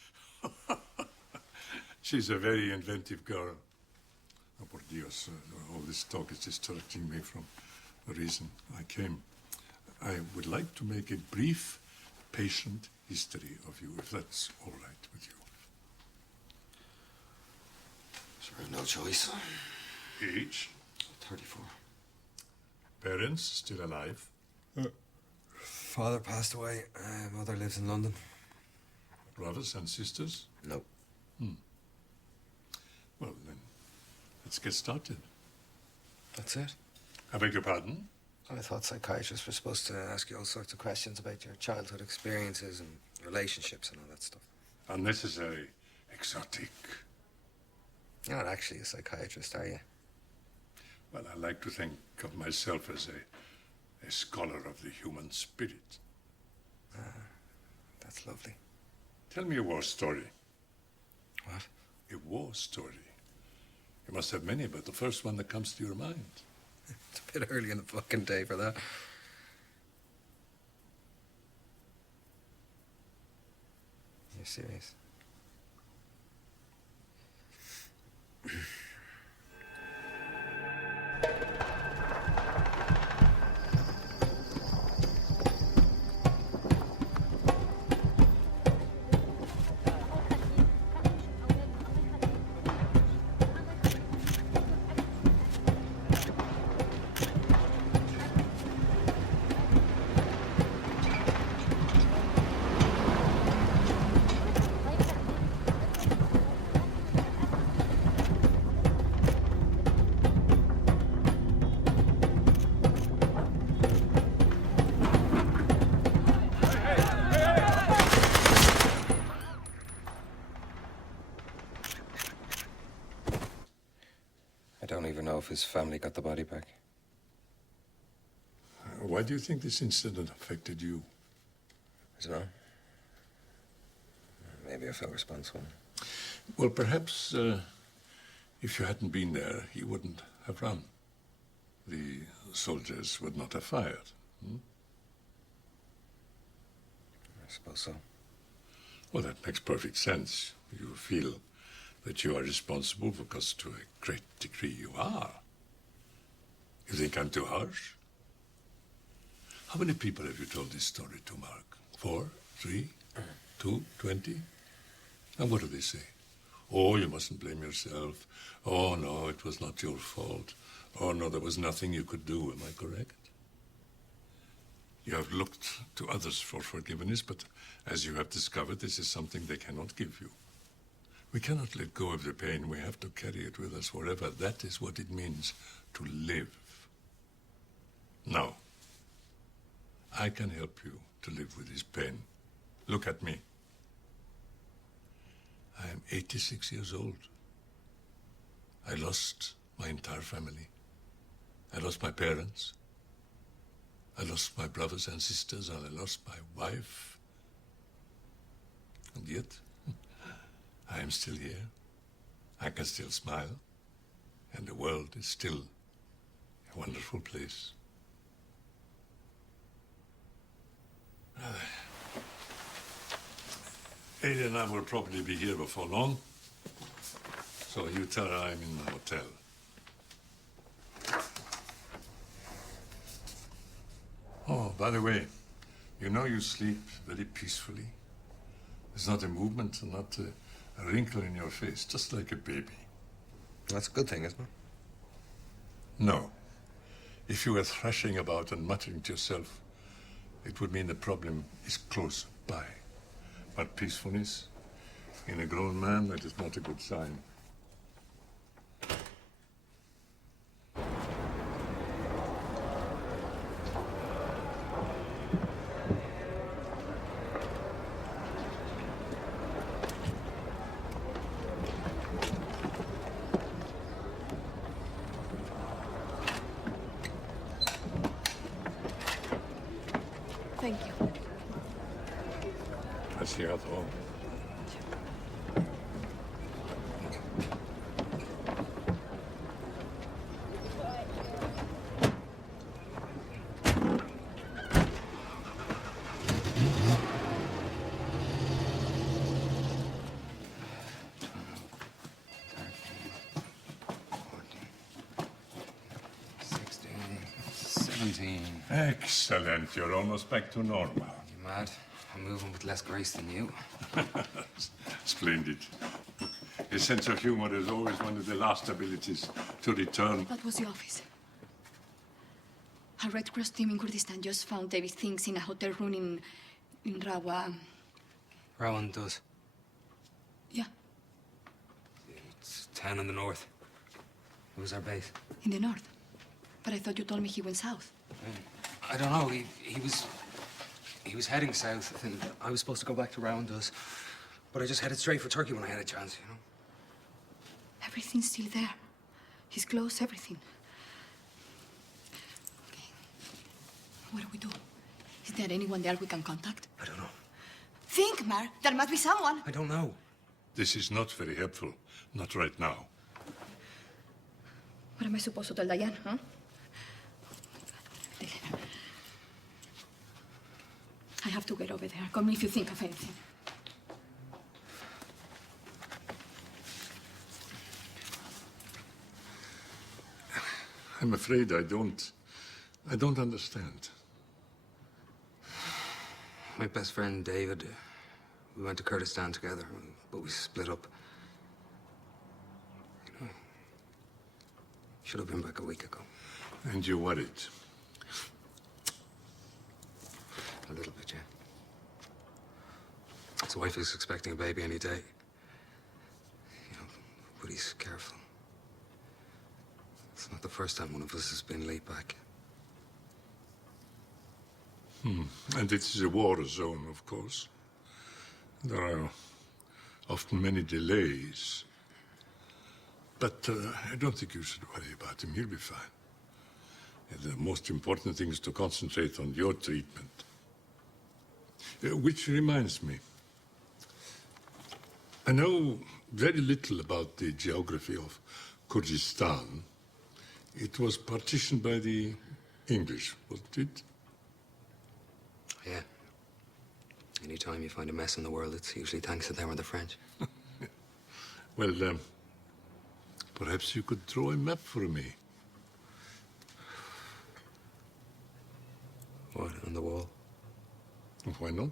She's a very inventive girl. Oh, por Dios, all this talk is distracting me from the reason I came. I would like to make a brief, patient history of you, if that's all right with you. Sure, I have no choice. Age? 34. Parents still alive? Father passed away. Mother lives in London. Brothers and sisters? No. Well, then, let's get started. That's it? I beg your pardon? I thought psychiatrists were supposed to ask you all sorts of questions about your childhood experiences and relationships and all that stuff. Unnecessary. Exotic. You're not actually a psychiatrist, are you? Well, I like to think of myself as a scholar of the human spirit. That's lovely. Tell me a war story. What? A war story. You must have many, but the first one that comes to your mind. It's a bit early in the fucking day for that. You're serious? I don't even know if his family got the body back. Why do you think this incident affected you? I don't know. Maybe I felt responsible. Well, perhaps if you hadn't been there, he wouldn't have run. The soldiers would not have fired. I suppose so. Well, that makes perfect sense. You feel that you are responsible because to a great degree you are. You think I'm too harsh? How many people have you told this story to, Mark? 4, 3, 2, 20? And what do they say? Oh, you mustn't blame yourself. Oh, no, it was not your fault. Oh, no, there was nothing you could do. Am I correct? You have looked to others for forgiveness, but as you have discovered, this is something they cannot give you. We cannot let go of the pain. We have to carry it with us forever. That is what it means to live. Now, I can help you to live with this pain. Look at me. I am 86 years old. I lost my entire family. I lost my parents. I lost my brothers and sisters, and I lost my wife. And yet, I am still here. I can still smile. And the world is still a wonderful place. Ada and I will probably be here before long. So you tell her I'm in the hotel. Oh, by the way, you know you sleep very peacefully. There's not a movement, not a wrinkle in your face, just like a baby. That's a good thing, isn't it? No. If you were thrashing about and muttering to yourself, it would mean the problem is close by. But peacefulness, in a grown man, that is not a good sign. Thank you. As here at home. Excellent. You're almost back to normal. You mad? I'm moving with less grace than you. Splendid. His sense of humor is always one of the last abilities to return. That was the office. A Red Cross team in Kurdistan just found David's things in a hotel room in Rawa. Rowan does. Yeah, It's a town in the north. It was our base. in the north. But I thought you told me he went south. I don't know. He was heading south. I think I was supposed to go back to Rowan does. But I just headed straight for Turkey when I had a chance, you know? Everything's still there. His clothes, everything. Okay. What do we do? Is there anyone there we can contact? I don't know. Think, Mar. There must be someone. I don't know. This is not very helpful. Not right now. What am I supposed to tell Diane, huh? I have to get over there. Call me if you think of anything. I'm afraid I don't understand. My best friend, David, we went to Kurdistan together, but we split up. You know, should have been back a week ago. And you're worried. A little bit, yeah. His wife is expecting a baby any day. You know, but he's careful. It's not the first time one of us has been laid back. And it is a war zone, of course. There are often many delays. But I don't think you should worry about him. He'll be fine. The most important thing is to concentrate on your treatment. Which reminds me, I know very little about the geography of Kurdistan. It was partitioned by the English, wasn't it? Yeah. Anytime you find a mess in the world, it's usually thanks to them or the French. Well, perhaps you could draw a map for me. What, on the wall? Why not?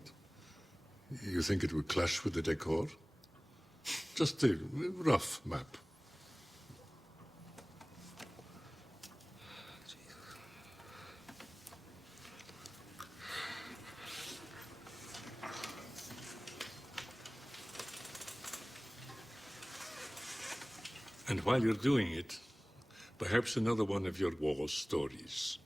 You think it would clash with the decor? Just a rough map. And while you're doing it, perhaps another one of your war stories.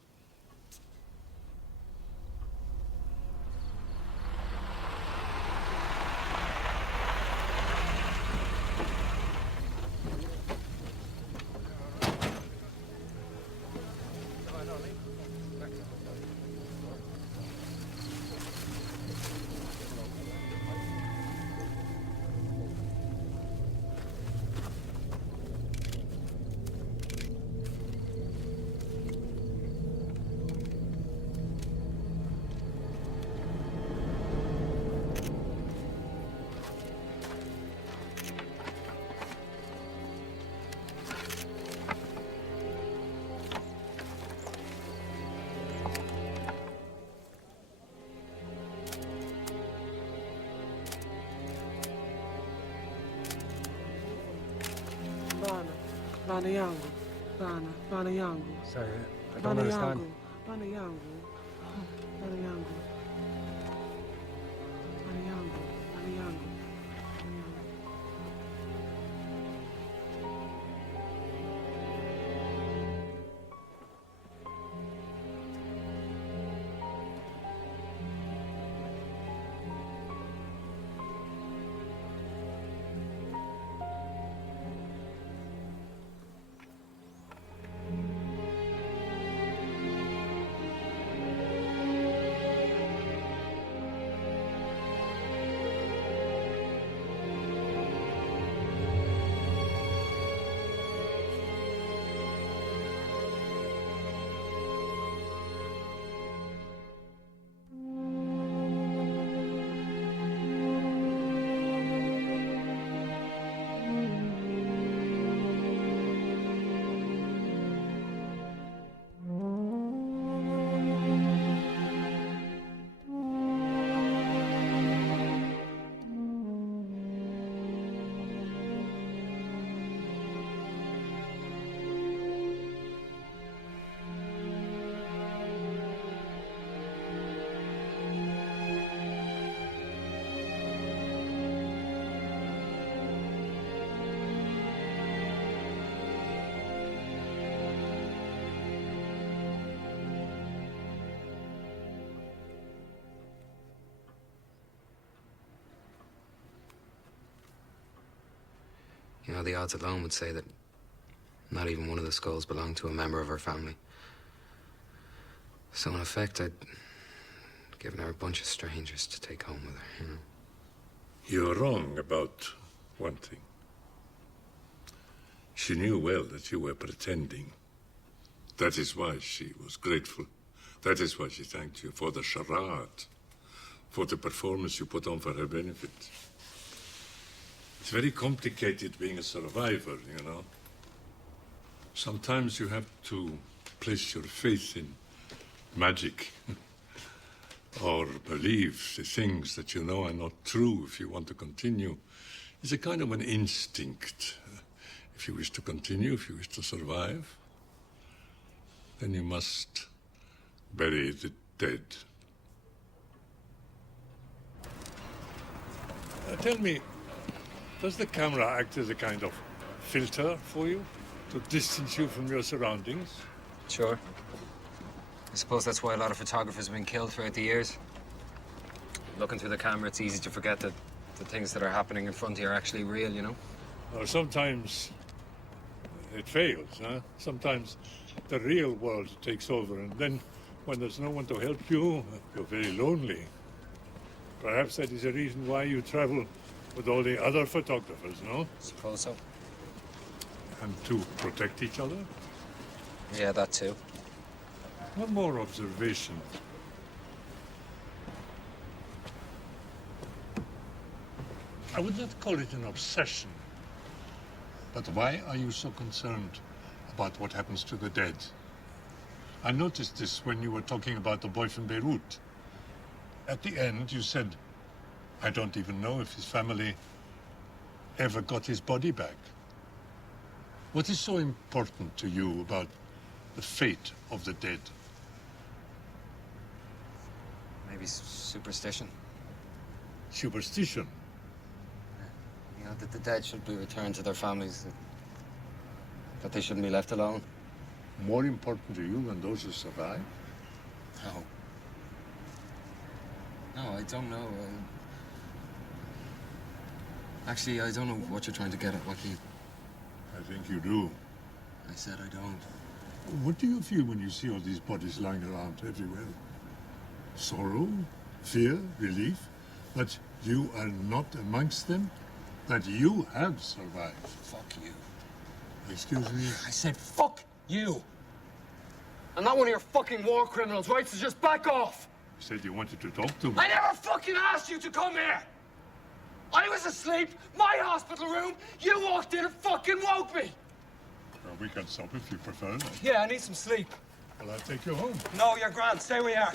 Bana yangu. Bana yangu. Sorry, I don't understand. Bana yangu. Bana yangu. Bana yangu. Bana yangu. You know, the odds alone would say that not even one of the skulls belonged to a member of her family. So in effect, I'd given her a bunch of strangers to take home with her, you know? You're wrong about one thing. She knew well that you were pretending. That is why she was grateful. That is why she thanked you for the charade, for the performance you put on for her benefit. It's very complicated being a survivor, you know. Sometimes you have to place your faith in magic or believe the things that you know are not true if you want to continue. It's a kind of an instinct. If you wish to continue, if you wish to survive, then you must bury the dead. Tell me, does the camera act as a kind of filter for you to distance you from your surroundings? Sure. I suppose that's why a lot of photographers have been killed throughout the years. Looking through the camera, it's easy to forget that the things that are happening in front of you are actually real, you know? Or sometimes it fails, huh? Sometimes the real world takes over, and then when there's no one to help you, you're very lonely. Perhaps that is a reason why you travel with all the other photographers, no? Suppose so. And to protect each other? Yeah, that too. One more observation. I would not call it an obsession. But why are you so concerned about what happens to the dead? I noticed this when you were talking about the boy from Beirut. At the end, you said, I don't even know if his family ever got his body back. What is so important to you about the fate of the dead? Maybe superstition. Superstition? You know, that the dead should be returned to their families. That they shouldn't be left alone. More important to you than those who survive? No. No, I don't know. Actually, I don't know what you're trying to get at, Joaquin. I think you do. I said I don't. What do you feel when you see all these bodies lying around everywhere? Sorrow? Fear? Relief? That you are not amongst them? That you have survived? Fuck you. Excuse me? I said fuck you! I'm not one of your fucking war criminals, right? So just back off! You said you wanted to talk to me. I never fucking asked you to come here! I was asleep, my hospital room, you walked in and fucking woke me! Well, we can stop if you prefer that. Yeah, I need some sleep. Well, I'll take you home. No, you're grand. Stay where you are.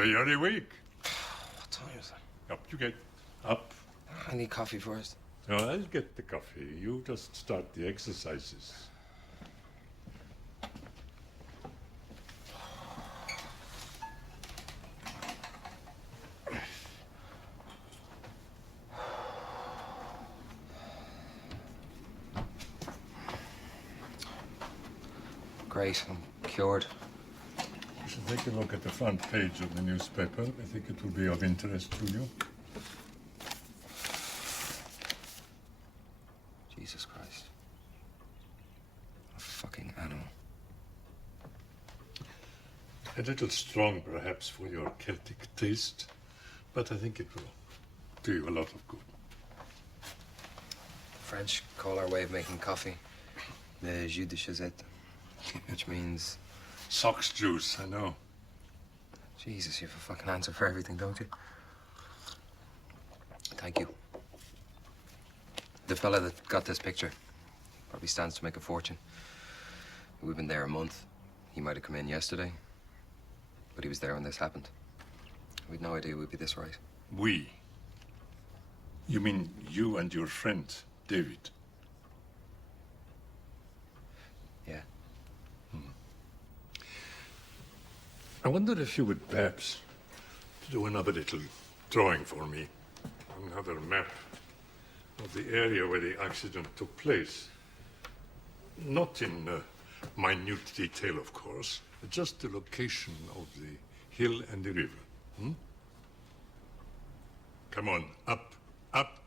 So you're awake. What time is it? Up you get. Up. I need coffee first. No, I'll get the coffee. You just start the exercises. Great, I'm cured. You should take a look at the front page of the newspaper. I think it will be of interest to you. Jesus Christ. A fucking animal. A little strong, perhaps, for your Celtic taste, but I think it will do you a lot of good. French call our way of making coffee le jus de chazette, which means... Sox juice, I know. Jesus, you have a fucking answer for everything, don't you? Thank you. The fella that got this picture probably stands to make a fortune. We've been there a month. He might have come in yesterday, but he was there when this happened. We'd no idea we'd be this right. We? You mean you and your friend, David? Yeah. I wonder if you would perhaps do another little drawing for me. Another map of the area where the accident took place. Not in minute detail, of course, but just the location of the hill and the river. Hmm? Come on, up, up.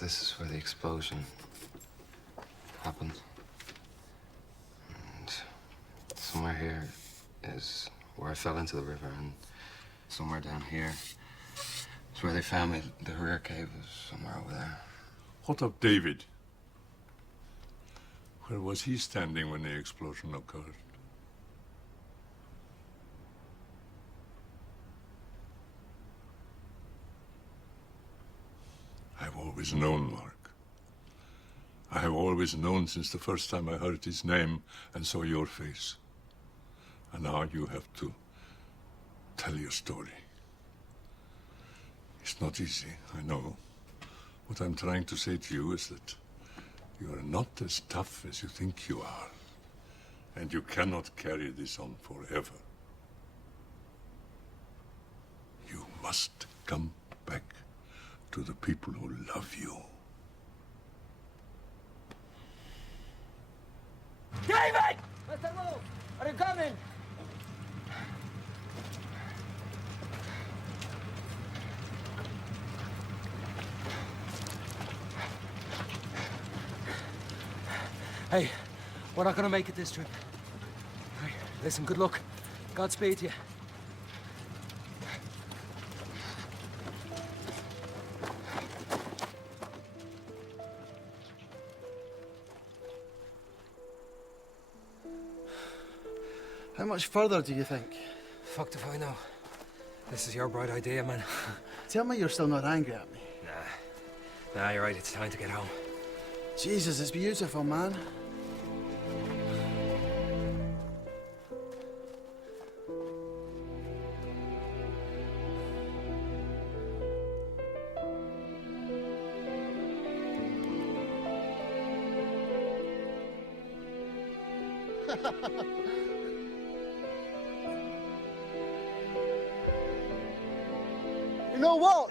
This is where the explosion happened. And somewhere here is where I fell into the river, and somewhere down here is where they found me. The rear cave was somewhere over there. What of David? Where was he standing when the explosion occurred? I've always known, Mark. I have always known since the first time I heard his name and saw your face. And now you have to tell your story. It's not easy, I know. What I'm trying to say to you is that you are not as tough as you think you are. And you cannot carry this on forever. You must come back to the people who love you. David! Mr. Wolf, are you coming? Hey, we're not gonna make it this trip. Hey, listen, good luck. Godspeed to you. How much further do you think? Fucked if I know. This is your bright idea, man. Tell me you're still not angry at me. Nah, you're right. It's time to get home. Jesus, it's beautiful, man. You know what?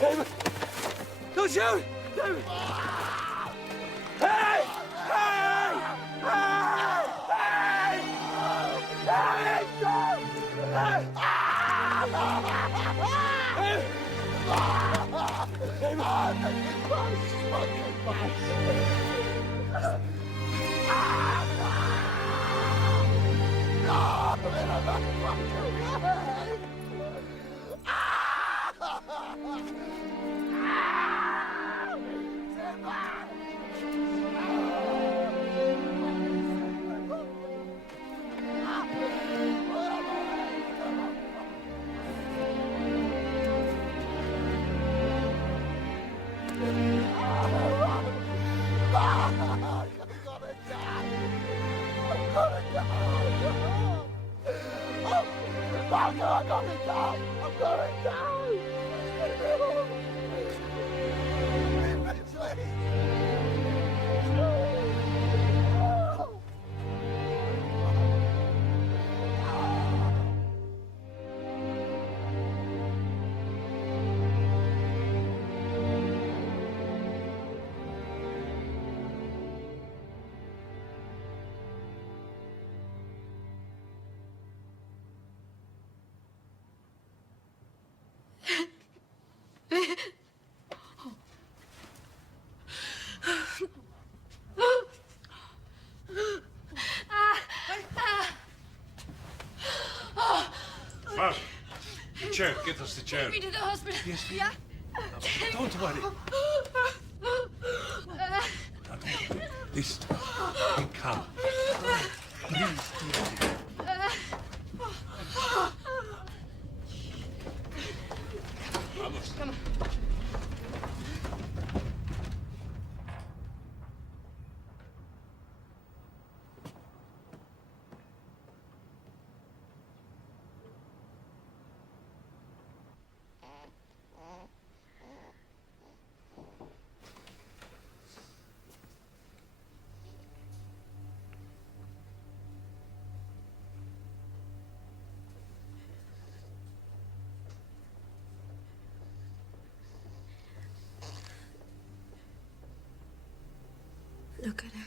David! Don't shoot! David! Hey! Hey! Hey! Hey! Hey! Stop! Hey! Mark, the chair. Get us the chair. Take me to the hospital. Yes, please. Yeah? Don't worry. Listen. Be calm. Please. Vamos. Come on. Look at her.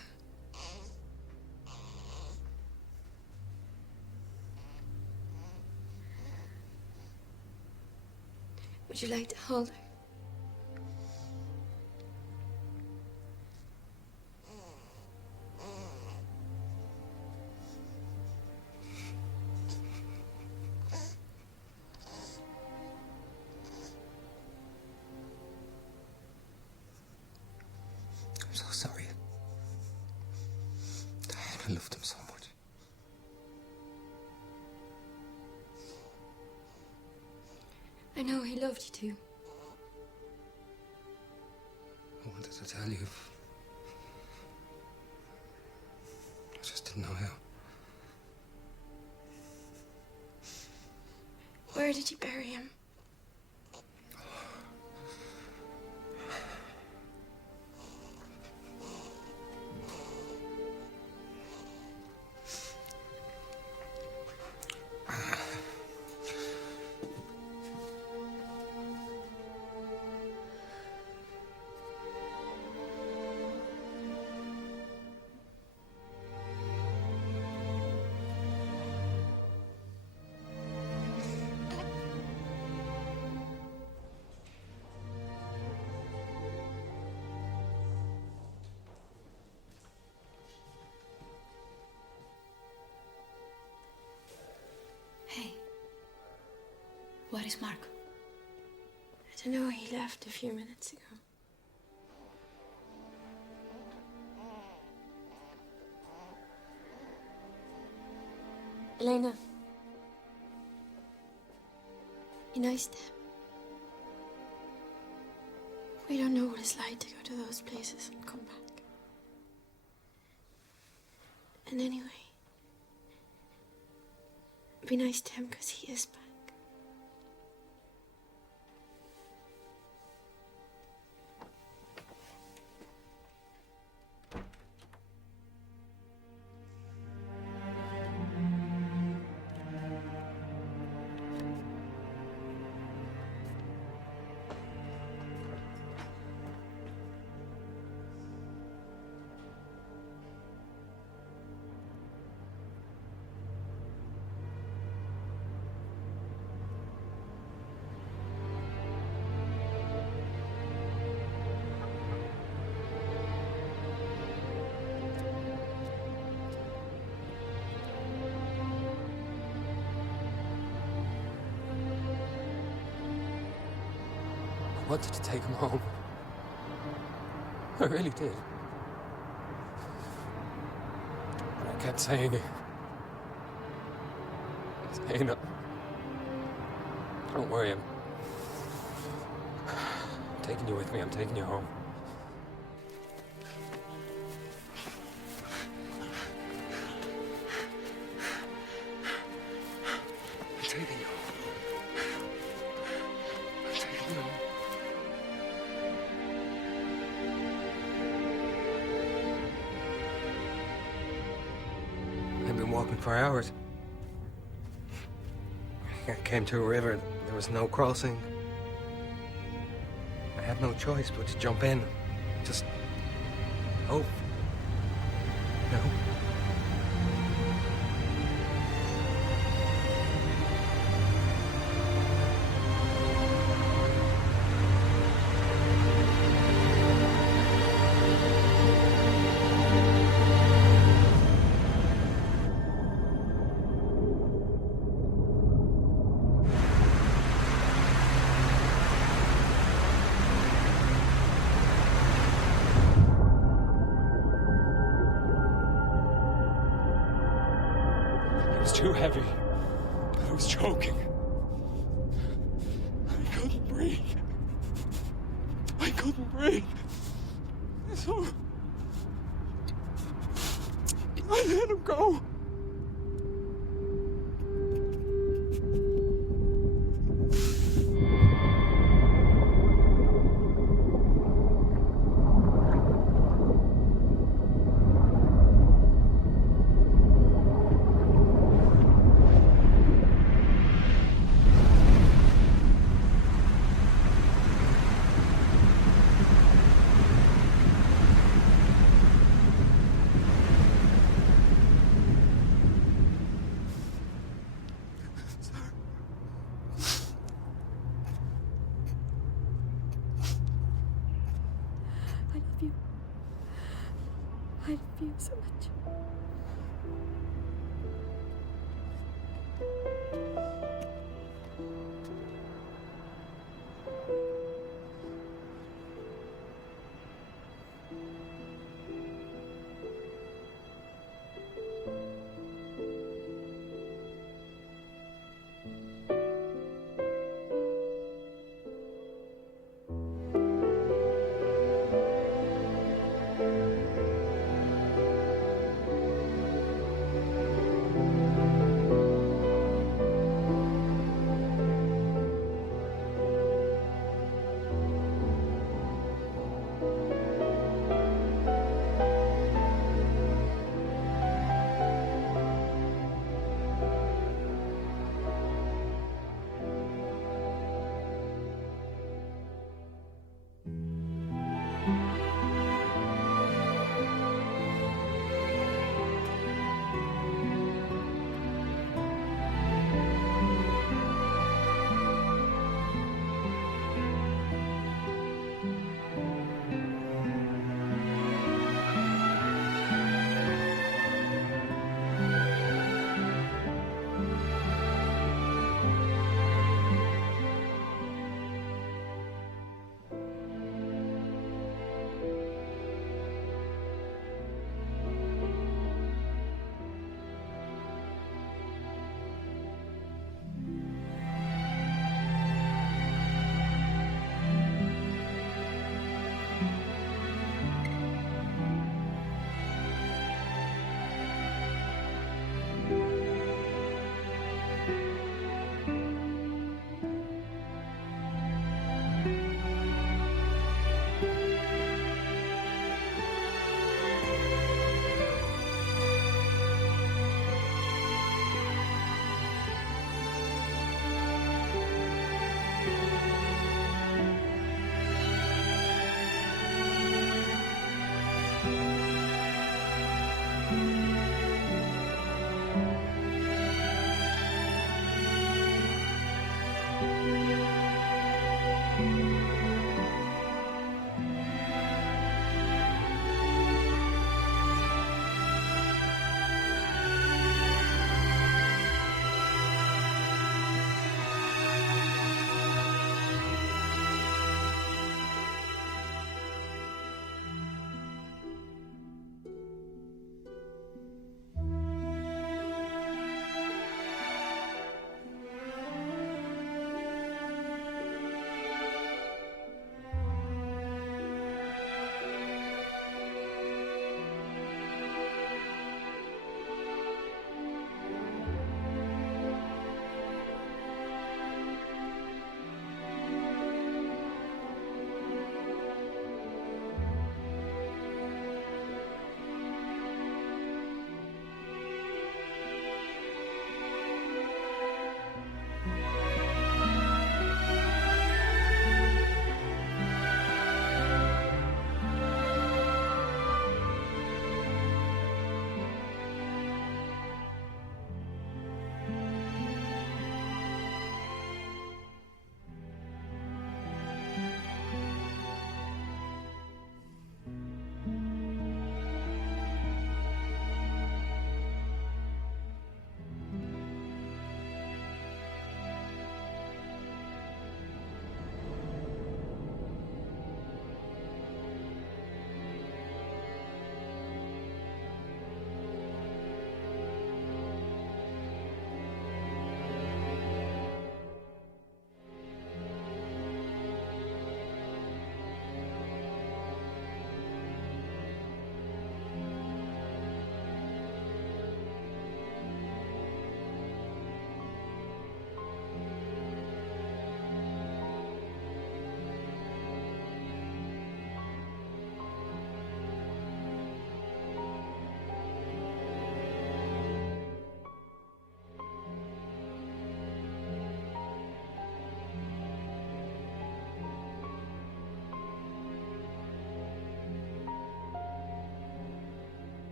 Would you like to hold her? I'm so sorry. I loved him so much. I know he loved you too. I wanted to tell you. I just didn't know how. Where did you bury him? Hey, where is Mark? I don't know, he left a few minutes ago. Elena. Be nice to him. We don't know what it's like to go to those places and come back. And anyway, be nice to him because he is back. wanted to take him home. I really did. But I kept saying it. Saying it. Don't worry, I'm taking you with me. I'm taking you home. I'm taking you home. I'm taking you home. I've been walking for hours. I came to a river. There was no crossing. I had no choice but to jump in. Just hope. No. It was too heavy. I was choking. I couldn't breathe. I couldn't breathe. So I let him go. I love you. I love you so much.